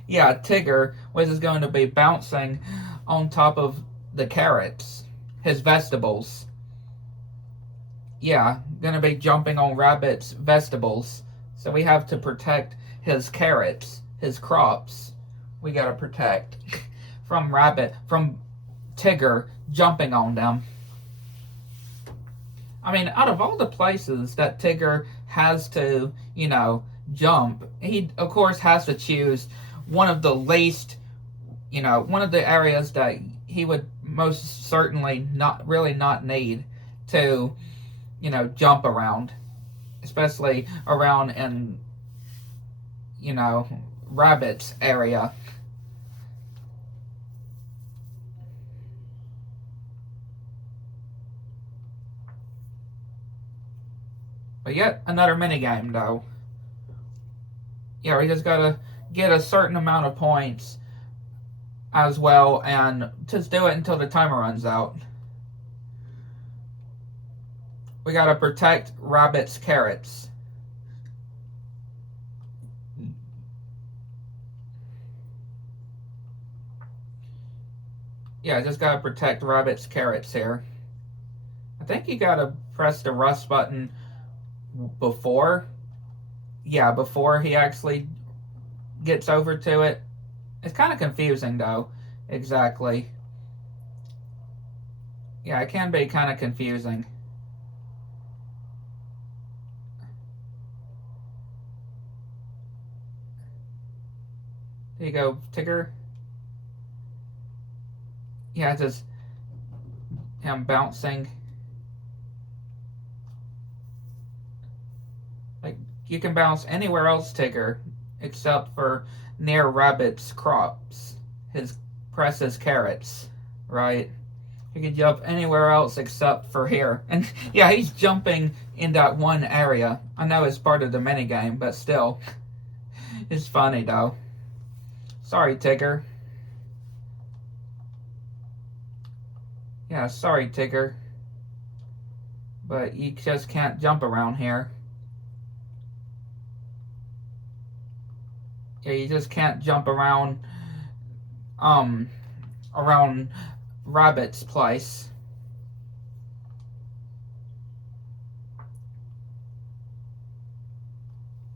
Yeah, Tigger, which is going to be bouncing on top of the carrots. His vegetables. Yeah, going to be jumping on Rabbit's vegetables. So we have to protect his carrots, his crops. We got to protect from Tigger jumping on them. I mean, out of all the places that Tigger has to, jump, he, of course, has to choose one of the least, one of the areas that he would most certainly not need to, jump around. Especially around in, Rabbit's area. But yet another minigame, though. Yeah, we just gotta get a certain amount of points as well, and just do it until the timer runs out. We gotta protect Rabbit's carrots. Yeah, just gotta protect Rabbit's carrots here. I think you gotta press the rust button before he actually gets over to it. It's kind of confusing, though. Exactly. Yeah, it can be kind of confusing. There you go, Tigger. Yeah, just him bouncing. Like, you can bounce anywhere else, Tigger, except for near Rabbit's crops. Press his carrots, right? You can jump anywhere else except for here. And yeah, he's jumping in that one area. I know it's part of the minigame, but still. It's funny, though. Sorry, Tigger. Yeah, sorry, Tigger. But you just can't jump around here. Yeah, you just can't jump around, around Rabbit's place.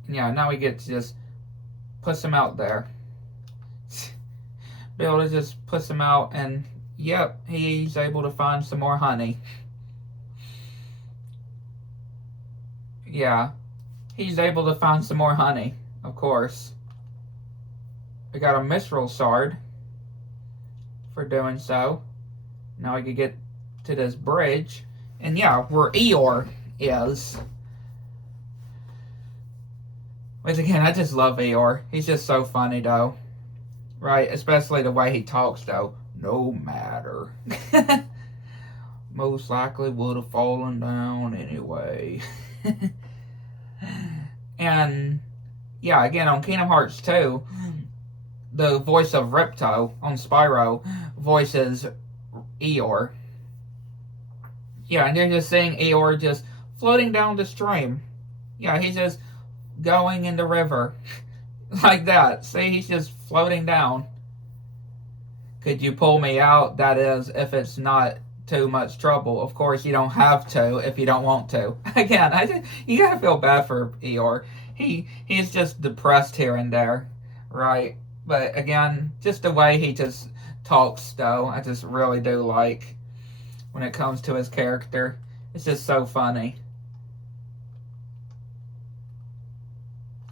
Yeah, now we get to just push him out there. Be able to just push him out, and yep, he's able to find some more honey. Yeah, he's able to find some more honey, of course. We got a mithril shard for doing so. Now we can get to this bridge. And yeah, where Eeyore is. Which again, I just love Eeyore. He's just so funny, though. Right? Especially the way he talks, though. No matter. Most likely would have fallen down anyway. And yeah, again, on Kingdom Hearts 2, the voice of Ripto on Spyro voices Eeyore. Yeah, and you're just seeing Eeyore just floating down the stream. Yeah, he's just going in the river. Like that. See, he's just floating down. Could you pull me out? That is, if it's not too much trouble. Of course, you don't have to if you don't want to. Again, you gotta feel bad for Eeyore. He's just depressed here and there, right? But again, just the way he just talks, though, I just really do like when it comes to his character. It's just so funny.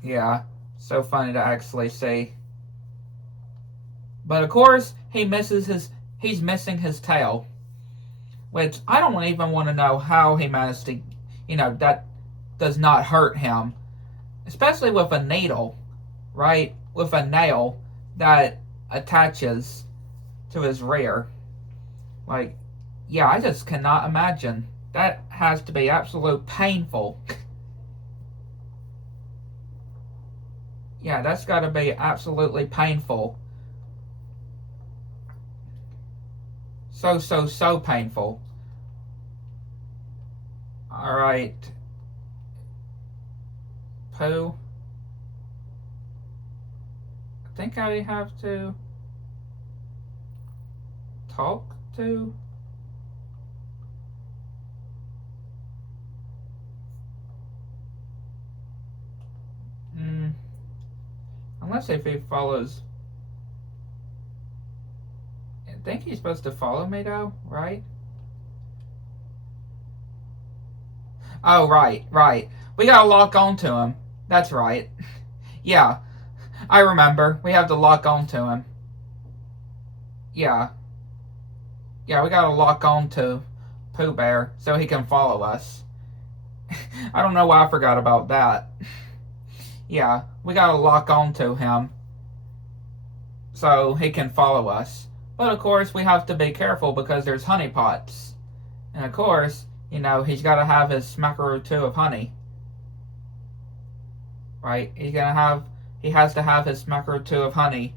Yeah, so funny to actually see. But of course, he's missing his tail. Which, I don't even want to know how he managed to, that does not hurt him. Especially with a needle, right? With a nail that attaches to his rear. Like, yeah, I just cannot imagine. That has to be absolute painful. Yeah, that's got to be absolutely painful. So painful. Alright. Pooh. I think I have to talk to... Unless if he follows... I think he's supposed to follow me though, right? Oh, right. We gotta lock onto him. That's right. Yeah, I remember. We have to lock onto him. Yeah. Yeah, we gotta lock onto Pooh Bear so he can follow us. I don't know why I forgot about that. Yeah, we gotta lock onto him so he can follow us. But of course, we have to be careful because there's honey pots. And of course, he's gotta have his smackaroo too of honey. Right? He has to have his smackaroo too of honey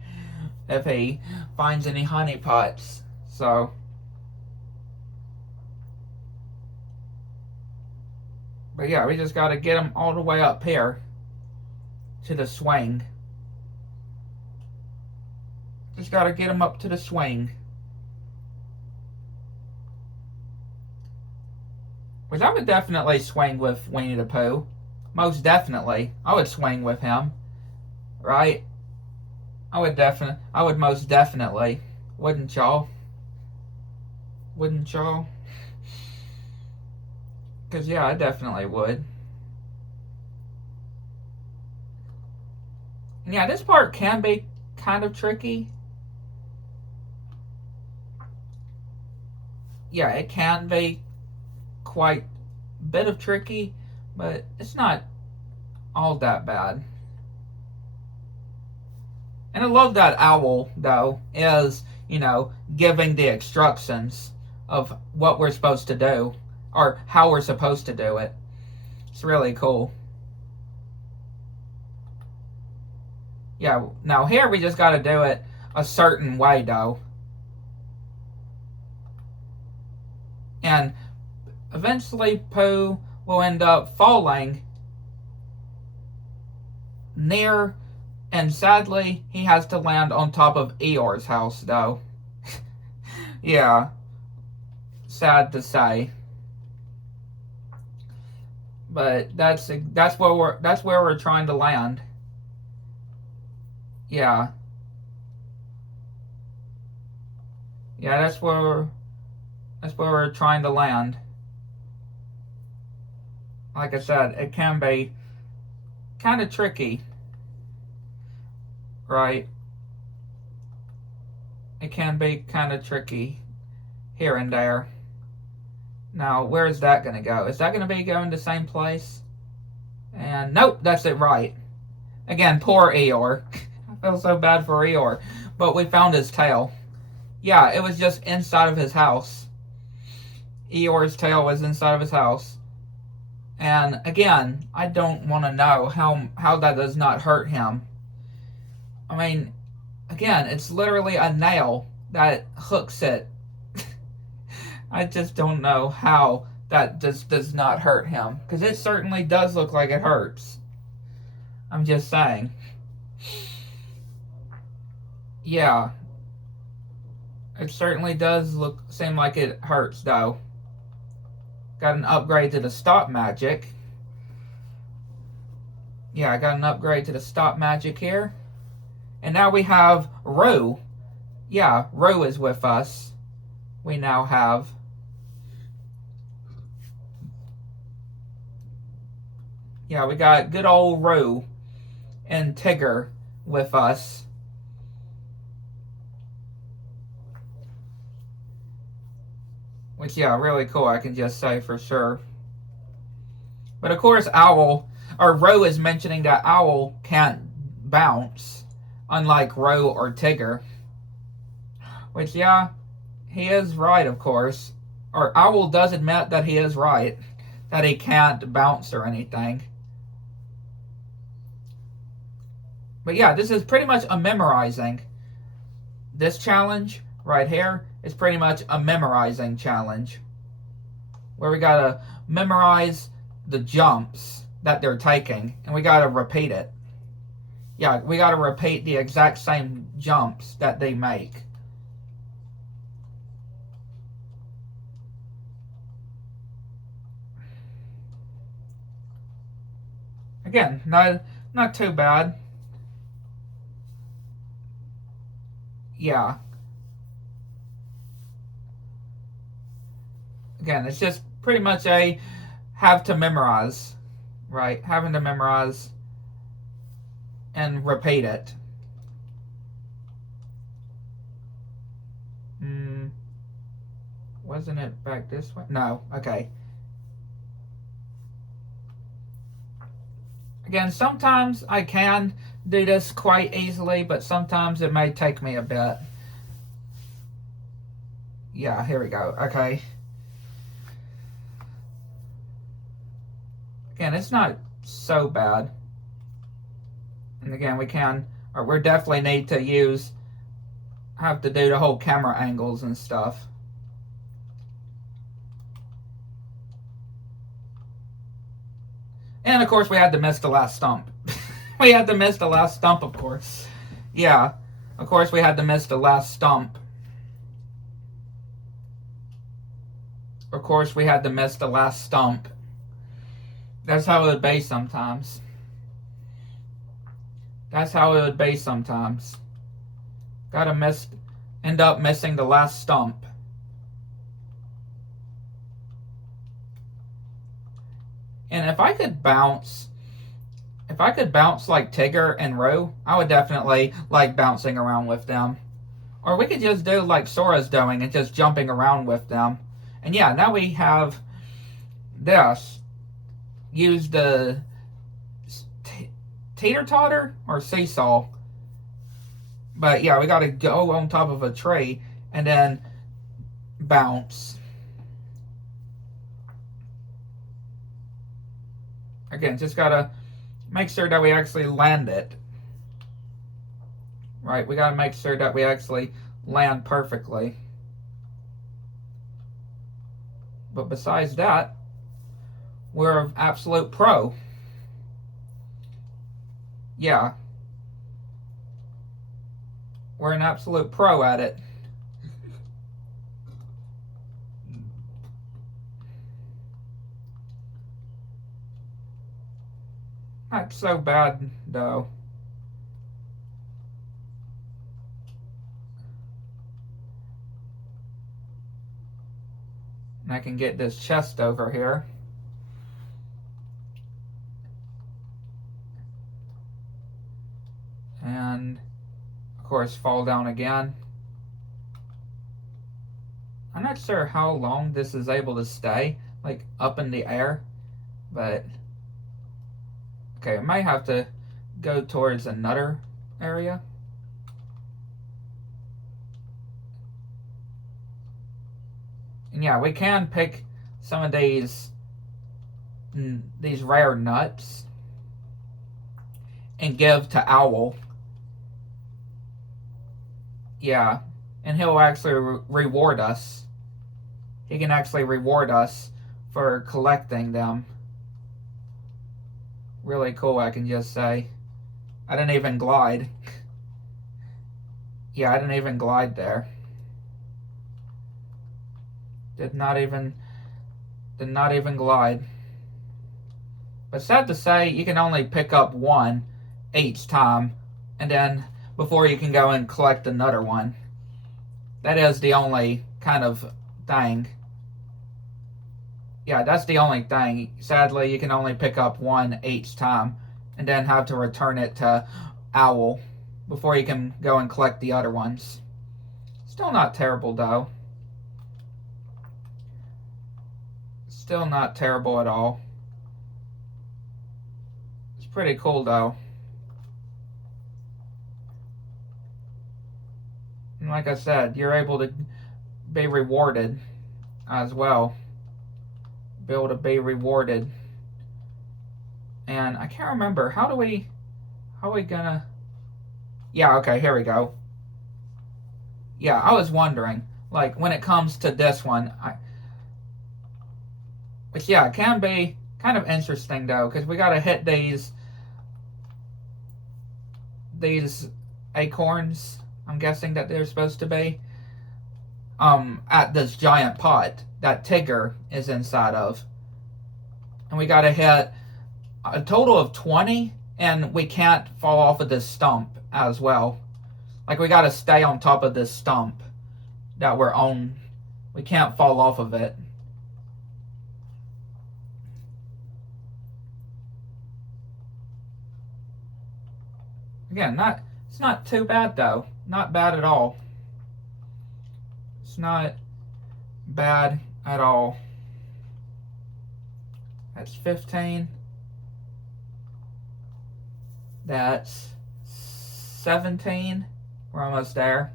if he finds any honey pots. So... But yeah, we just gotta get him all the way up here to the swing. Just gotta get him up to the swing. Which I would definitely swing with Winnie the Pooh. Most definitely. I would swing with him. Right? I would most definitely. Wouldn't y'all? Wouldn't y'all? Because yeah, I definitely would. And yeah, this part can be kind of tricky. Yeah, it can be quite a bit of tricky, but it's not all that bad. And I love that Owl, though, is, giving the instructions of what we're supposed to do, or how we're supposed to do it. It's really cool. Yeah, now here we just gotta do it a certain way, though. And eventually Pooh will end up falling near, and sadly, he has to land on top of Eeyore's house, though. Yeah. Sad to say. But that's where we're trying to land. Yeah. Yeah, that's where we're trying to land. Like I said, it can be kind of tricky. Right? It can be kind of tricky here and there. Now, where is that going to go? Is that going to be going the same place? And nope, that's it right. Again, poor Eeyore. I feel so bad for Eeyore. But we found his tail. Yeah, it was just inside of his house. Eeyore's tail was inside of his house. And again, I don't want to know how that does not hurt him. I mean, again, it's literally a nail that hooks it. I just don't know how that does not hurt him. Because it certainly does look like it hurts. I'm just saying. Yeah. It certainly does seem like it hurts, though. Got an upgrade to the stop magic. Yeah, I got an upgrade to the stop magic here. And now we have Rue. Yeah, Rue is with us. We now have. Yeah, we got good old Rue and Tigger with us. Which, yeah, really cool, I can just say for sure. But of course, Rue is mentioning that Owl can't bounce, unlike Rue or Tigger. Which, yeah, he is right, of course. Or Owl does admit that he is right, that he can't bounce or anything. But yeah, this is pretty much a memorizing. This challenge right here is pretty much a memorizing challenge. Where we gotta memorize the jumps that they're taking. And we gotta repeat it. Yeah, we gotta repeat the exact same jumps that they make. Again, not too bad. Yeah. Again, it's just pretty much a have to memorize, right? Having to memorize and repeat it. Wasn't it back this way? No, okay. Again, sometimes I can do this quite easily, but sometimes it may take me a bit. Yeah, here we go. Okay. Again, it's not so bad. And again, we definitely need to have to do the whole camera angles and stuff. And of course, we had to miss the last stump. We had to miss the last stump, of course. Yeah, of course we had to miss the last stump. Of course we had to miss the last stump. That's how it would be sometimes. That's how it would be sometimes. End up missing the last stump. And if I could bounce like Tigger and Rue, I would definitely like bouncing around with them. Or we could just do like Sora's doing and just jumping around with them. And yeah, now we have this. Use the teeter-totter or seesaw. But yeah, we got to go on top of a tree and then bounce. Again, just got to make sure that we actually land it. Right, we got to make sure that we actually land perfectly. But besides that, we're an absolute pro. Yeah. We're an absolute pro at it. Not so bad, though. And I can get this chest over here. And, of course, fall down again. I'm not sure how long this is able to stay, like, up in the air. But, okay, I might have to go towards another area. And yeah, we can pick some of these rare nuts and give to Owl. Yeah, and he'll actually reward us. he can actually reward us for collecting them. Really cool, I can just say. I didn't even glide. Yeah, I didn't even glide there. Did not even glide. But sad to say, you can only pick up one each time, and then before you can go and collect another one. That is the only kind of thing. Yeah, that's the only thing. Sadly, you can only pick up one each time, and then have to return it to Owl before you can go and collect the other ones. Still not terrible, though. Still not terrible at all. It's pretty cool, though. And like I said, you're able to be rewarded as well. Be able to be rewarded. And I can't remember, how are we gonna... Yeah, okay, here we go. Yeah, I was wondering, like, when it comes to this one, but yeah, it can be kind of interesting, though, because we gotta hit these acorns, I'm guessing that they're supposed to be, at this giant pot that Tigger is inside of. And we gotta hit a total of 20, and we can't fall off of this stump as well. Like, we gotta stay on top of this stump that we're on. We can't fall off of it. Again, it's not too bad, though. Not bad at all. It's not bad at all. That's 15. That's 17. We're almost there.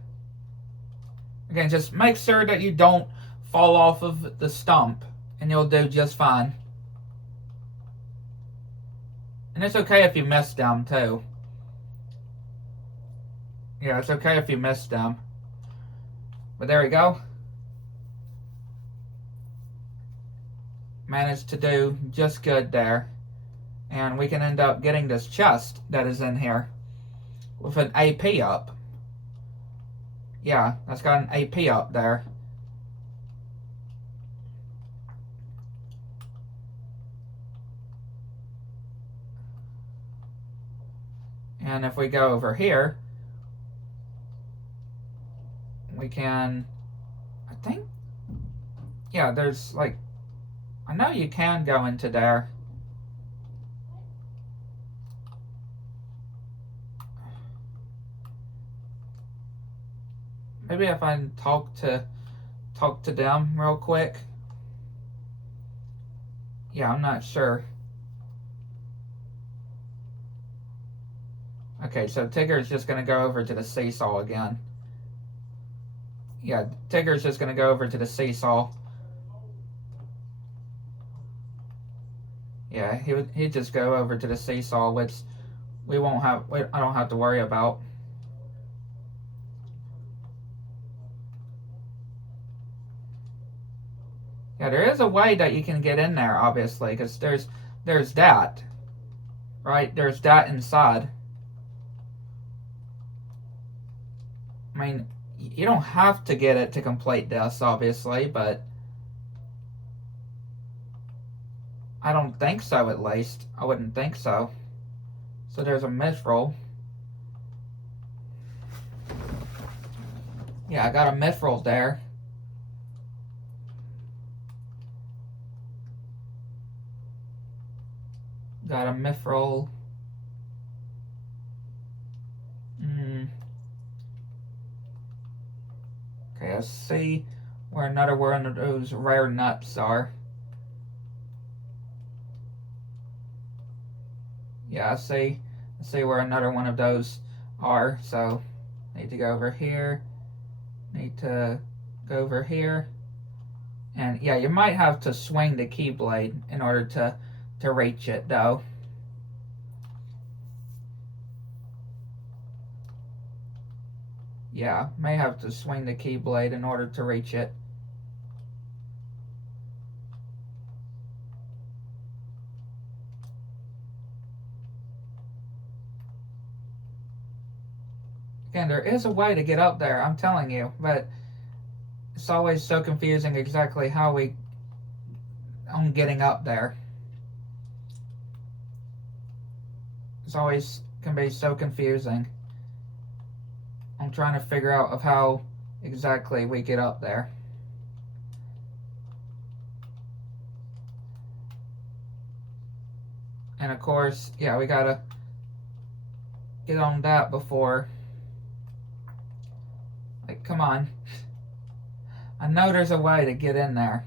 Again, just make sure that you don't fall off of the stump, and you'll do just fine. And it's okay if you miss them, too. Yeah, it's okay if you miss them. But there we go. Managed to do just good there. And we can end up getting this chest that is in here with an AP up. Yeah, that's got an AP up there. And if we go over here, we can, I think, yeah, there's like, I know you can go into there. Maybe if I talk to them real quick. Yeah, I'm not sure. Okay, so Tigger's just going to go over to the seesaw again. Yeah, Tigger's just going to go over to the seesaw. Yeah, he'd just go over to the seesaw, which I don't have to worry about. Yeah, there is a way that you can get in there, obviously, because there's that. Right? There's that inside. I mean, you don't have to get it to complete this, obviously, but I don't think so, at least. I wouldn't think so. So there's a mithril. Yeah, I got a mithril there. Got a mithril. Okay, let's see where another one of those rare nuts are. Yeah, I see where another one of those are. So, need to go over here. Need to go over here. And yeah, you might have to swing the keyblade in order to reach it, though. Yeah, may have to swing the keyblade in order to reach it. Again, there is a way to get up there, I'm telling you, but it's always so confusing exactly how I'm getting up there. It's always can be so confusing. I'm trying to figure out of how exactly we get up there. And of course, yeah, we gotta get on that before. Like, come on. I know there's a way to get in there.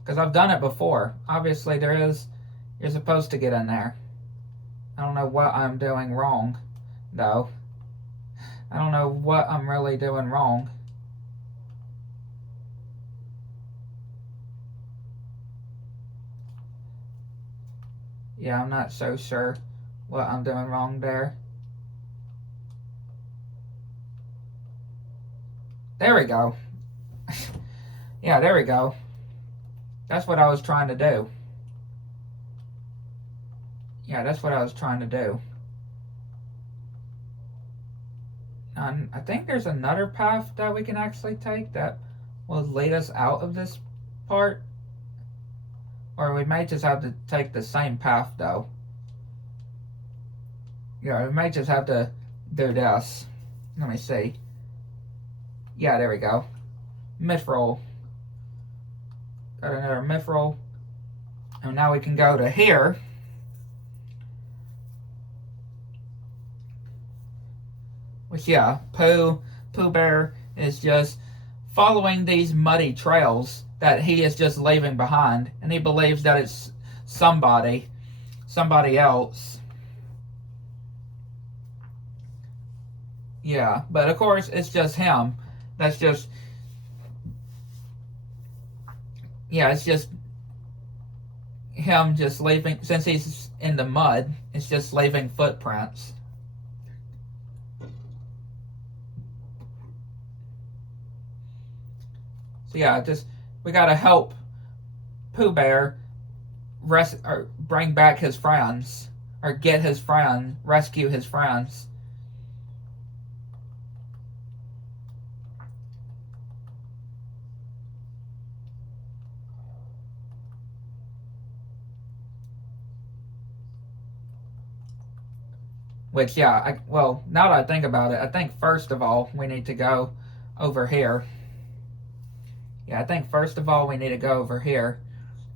Because I've done it before. Obviously, you're supposed to get in there. I don't know what I'm doing wrong, though. I don't know what I'm really doing wrong. Yeah, I'm not so sure what I'm doing wrong there. There we go. Yeah, there we go. That's what I was trying to do. Yeah, that's what I was trying to do. I think there's another path that we can actually take that will lead us out of this part. Or we may just have to take the same path, though. Yeah, we may just have to do this. Let me see. Yeah, there we go. Mithril. Got another mithril. And now we can go to here. Which, yeah, Pooh Bear is just following these muddy trails that he is just leaving behind. And he believes that it's somebody else. Yeah, but of course, it's just him. That's just... Yeah, it's just him just leaving... Since he's in the mud, it's just leaving footprints. So yeah, we gotta help Pooh Bear or bring back his friends, or get his friend, rescue his friends. Which, yeah, well, now that I think about it, I think first of all we need to go over here. Yeah, I think first of all we need to go over here,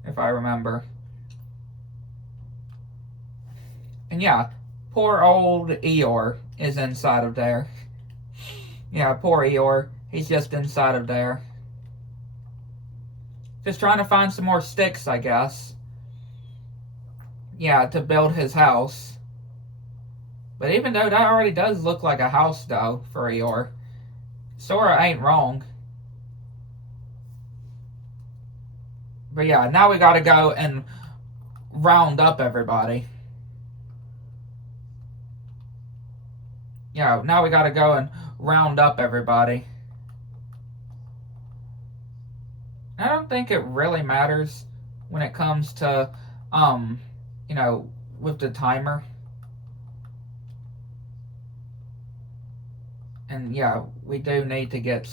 if I remember. And yeah, poor old Eeyore is inside of there. Yeah, poor Eeyore. He's just inside of there. Just trying to find some more sticks, I guess. Yeah, to build his house. But even though that already does look like a house, though, for Eeyore, Sora ain't wrong. But yeah, now we gotta go and round up everybody. Yeah, now we gotta go and round up everybody. I don't think it really matters when it comes to, you know, with the timer. And yeah, we do need to get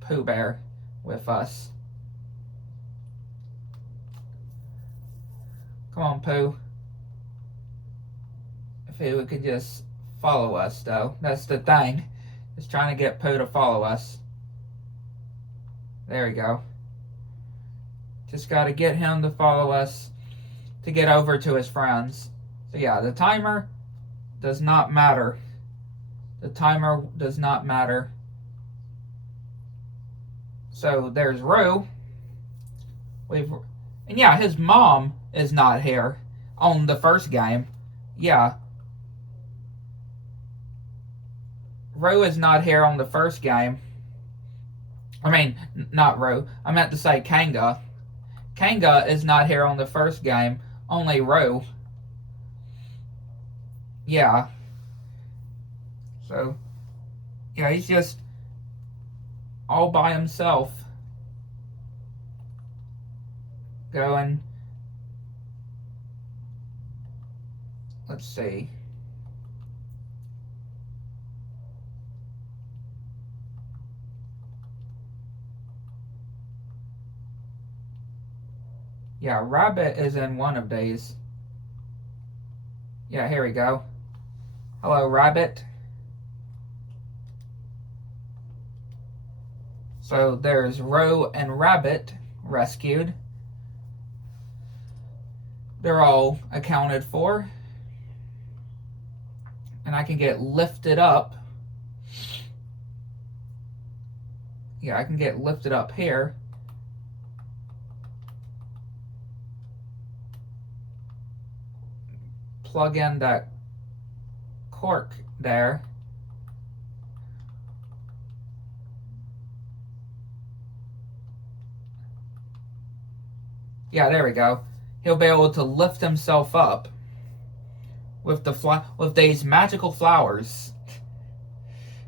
Pooh Bear with us. Come on, Pooh. If he could just follow us, though. That's the thing. Just trying to get Pooh to follow us. There we go. Just got to get him to follow us to get over to his friends. So yeah, the timer does not matter. The timer does not matter. So there's Roo. And yeah, his mom is not here on the first game. Yeah. Roo is not here on the first game. I mean, not Roo. I meant to say Kanga. Kanga is not here on the first game. Only Roo. Yeah. So, yeah, he's just all by himself. Going. Let's see. Yeah, Rabbit is in one of these. Yeah, here we go. Hello, Rabbit. So there's Roe and Rabbit rescued. They're all accounted for. And I can get lifted up. Yeah, I can get lifted up here. Plug in that cork there. Yeah, there we go. He'll be able to lift himself up with with these magical flowers.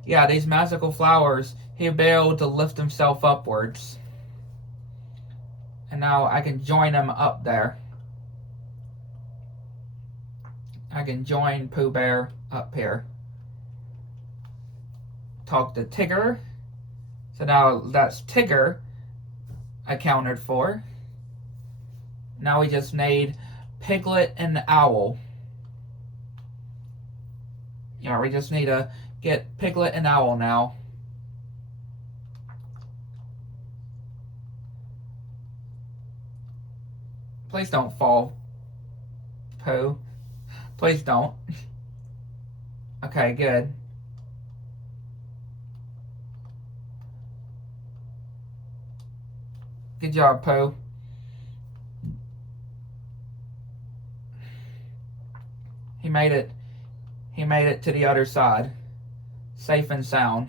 Yeah, these magical flowers, he'll be able to lift himself upwards. And now I can join him up there. I can join Pooh Bear up here. Talk to Tigger. So now that's Tigger accounted for. Now we just need Piglet and Owl. Yeah, we just need to get Piglet and Owl now. Please don't fall, Pooh. Please don't. Okay, good. Good job, Pooh. He made it. He made it to the other side. Safe and sound.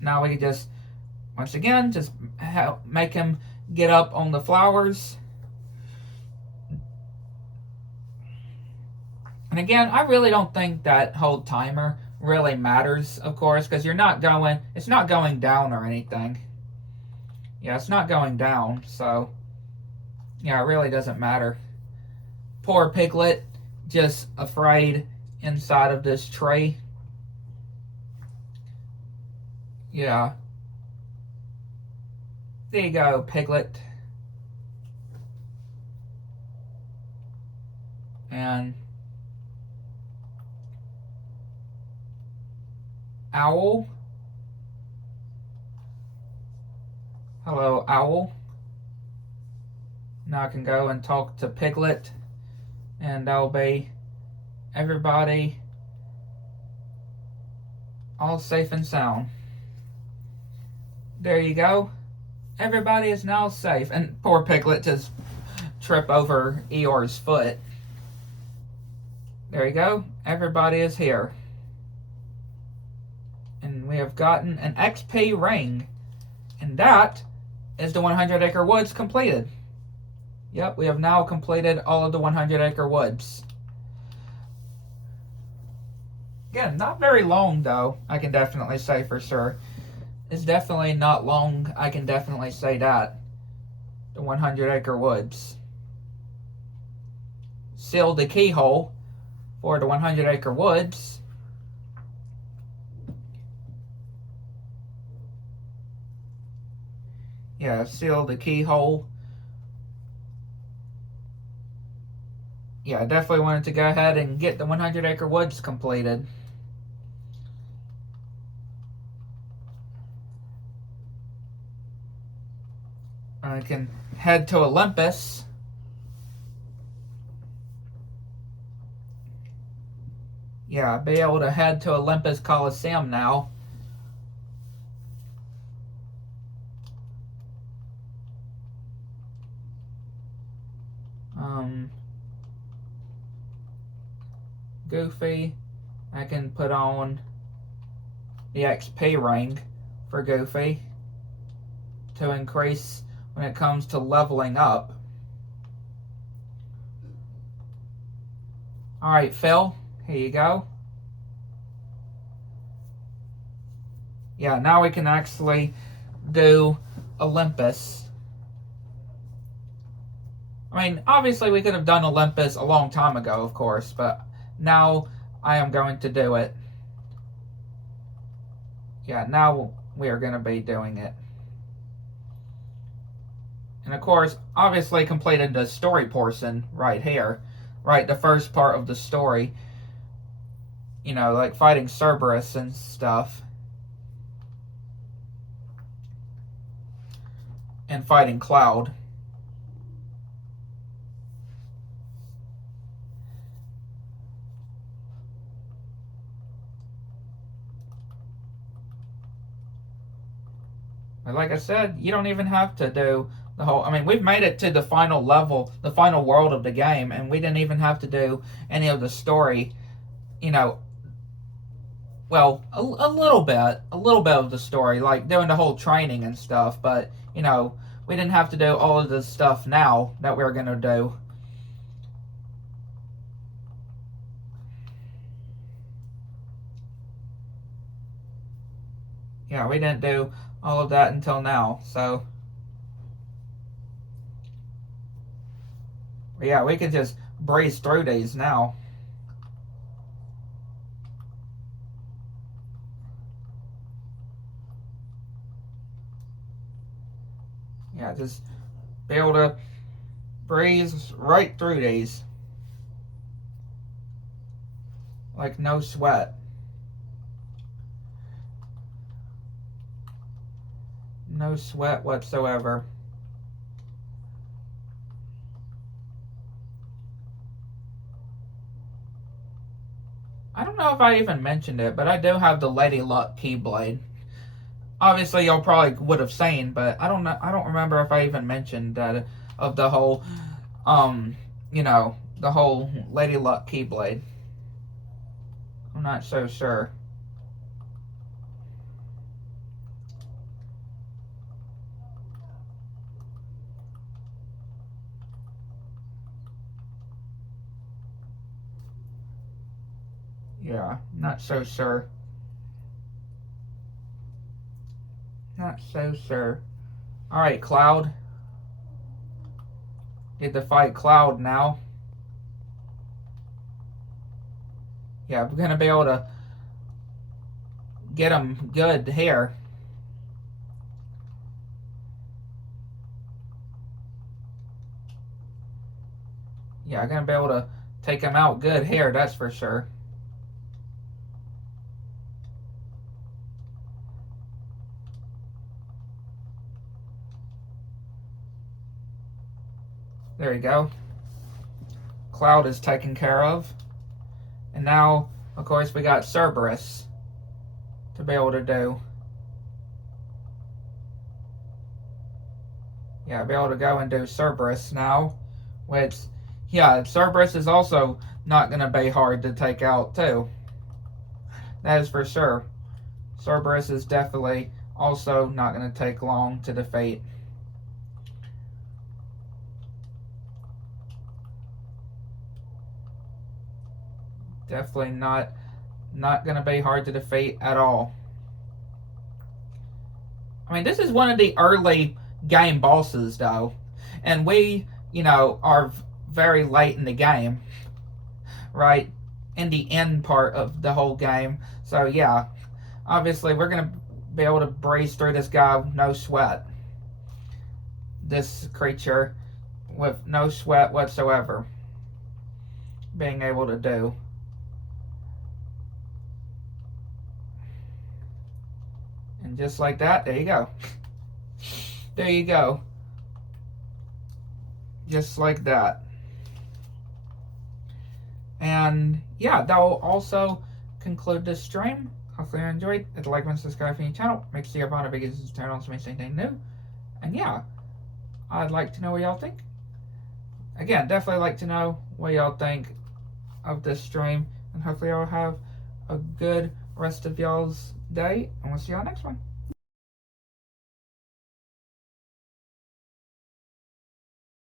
Now we can just, once again, just make him get up on the flowers. And again, I really don't think that whole timer really matters, of course, because you're not going, it's not going down or anything. Yeah, it's not going down, so yeah, it really doesn't matter. Poor Piglet, just afraid inside of this tree. Yeah. There you go, Piglet. And Owl. Hello, Owl. Now I can go and talk to Piglet, and that'll be everybody all safe and sound. There you go. Everybody is now safe. And poor Piglet just trip over Eeyore's foot. There you go. Everybody is here. And we have gotten an XP ring. And that is the 100 Acre Woods completed. Yep, we have now completed all of the 100 Acre Woods. Again, not very long though, I can definitely say for sure. It's definitely not long, I can definitely say that. The 100 Acre Woods. Sealed the keyhole for the 100 Acre Woods. Yeah, sealed the keyhole. Yeah, I definitely wanted to go ahead and get the 100 Acre Woods completed. I can head to Olympus. Yeah, I'll be able to head to Olympus Coliseum now. Goofy, I can put on the XP ring for Goofy to increase when it comes to leveling up. Alright, Phil, here you go. Yeah, now we can actually do Olympus. I mean, obviously we could have done Olympus a long time ago, of course, but now I am going to do it. Yeah, now we are going to be doing it. And of course, obviously completed the story portion right here. Right, the first part of the story. You know, like fighting Cerberus and stuff. And fighting Cloud. But like I said, you don't even have to do the whole... I mean, we've made it to the final level, the final world of the game, and we didn't even have to do any of the story, you know... Well, a little bit of the story, like doing the whole training and stuff, but, you know, we didn't have to do all of this stuff now that we're going to do. Yeah, we didn't do all of that until now, so... Yeah, we can just breeze through these now. Yeah, just be able to breeze right through these. Like no sweat. No sweat whatsoever. I don't know if I even mentioned it, but I do have the Lady Luck Keyblade. Obviously, y'all probably would have seen, but I don't know. I don't remember if I even mentioned that of the whole, you know, the whole Lady Luck Keyblade. I'm not so sure. Yeah, not so sure. Not so sure. Alright, Cloud. Get to fight Cloud now. Yeah, we're going to be able to get him good here. Yeah, I'm going to be able to take him out good here, that's for sure. There you go. Cloud is taken care of. And now, of course, we got Cerberus to be able to do. Yeah, be able to go and do Cerberus now. Which, yeah, Cerberus is also not going to be hard to take out, too. That is for sure. Cerberus is definitely also not going to take long to defeat. Definitely not going to be hard to defeat at all. I mean, this is one of the early game bosses, though. And we, you know, are very late in the game. Right? In the end part of the whole game. So, yeah. Obviously, we're going to be able to breeze through this guy with no sweat. This creature with no sweat whatsoever. Being able to do. And just like that, there you go. There you go. Just like that. And yeah, that will also conclude this stream. Hopefully you enjoyed. Hit the like button, subscribe to the channel. Make sure you're on the biggest channel to miss anything new. And yeah, I'd like to know what y'all think. Again, definitely like to know what y'all think of this stream. And hopefully y'all have a good rest of y'all's day. And we'll see y'all next one.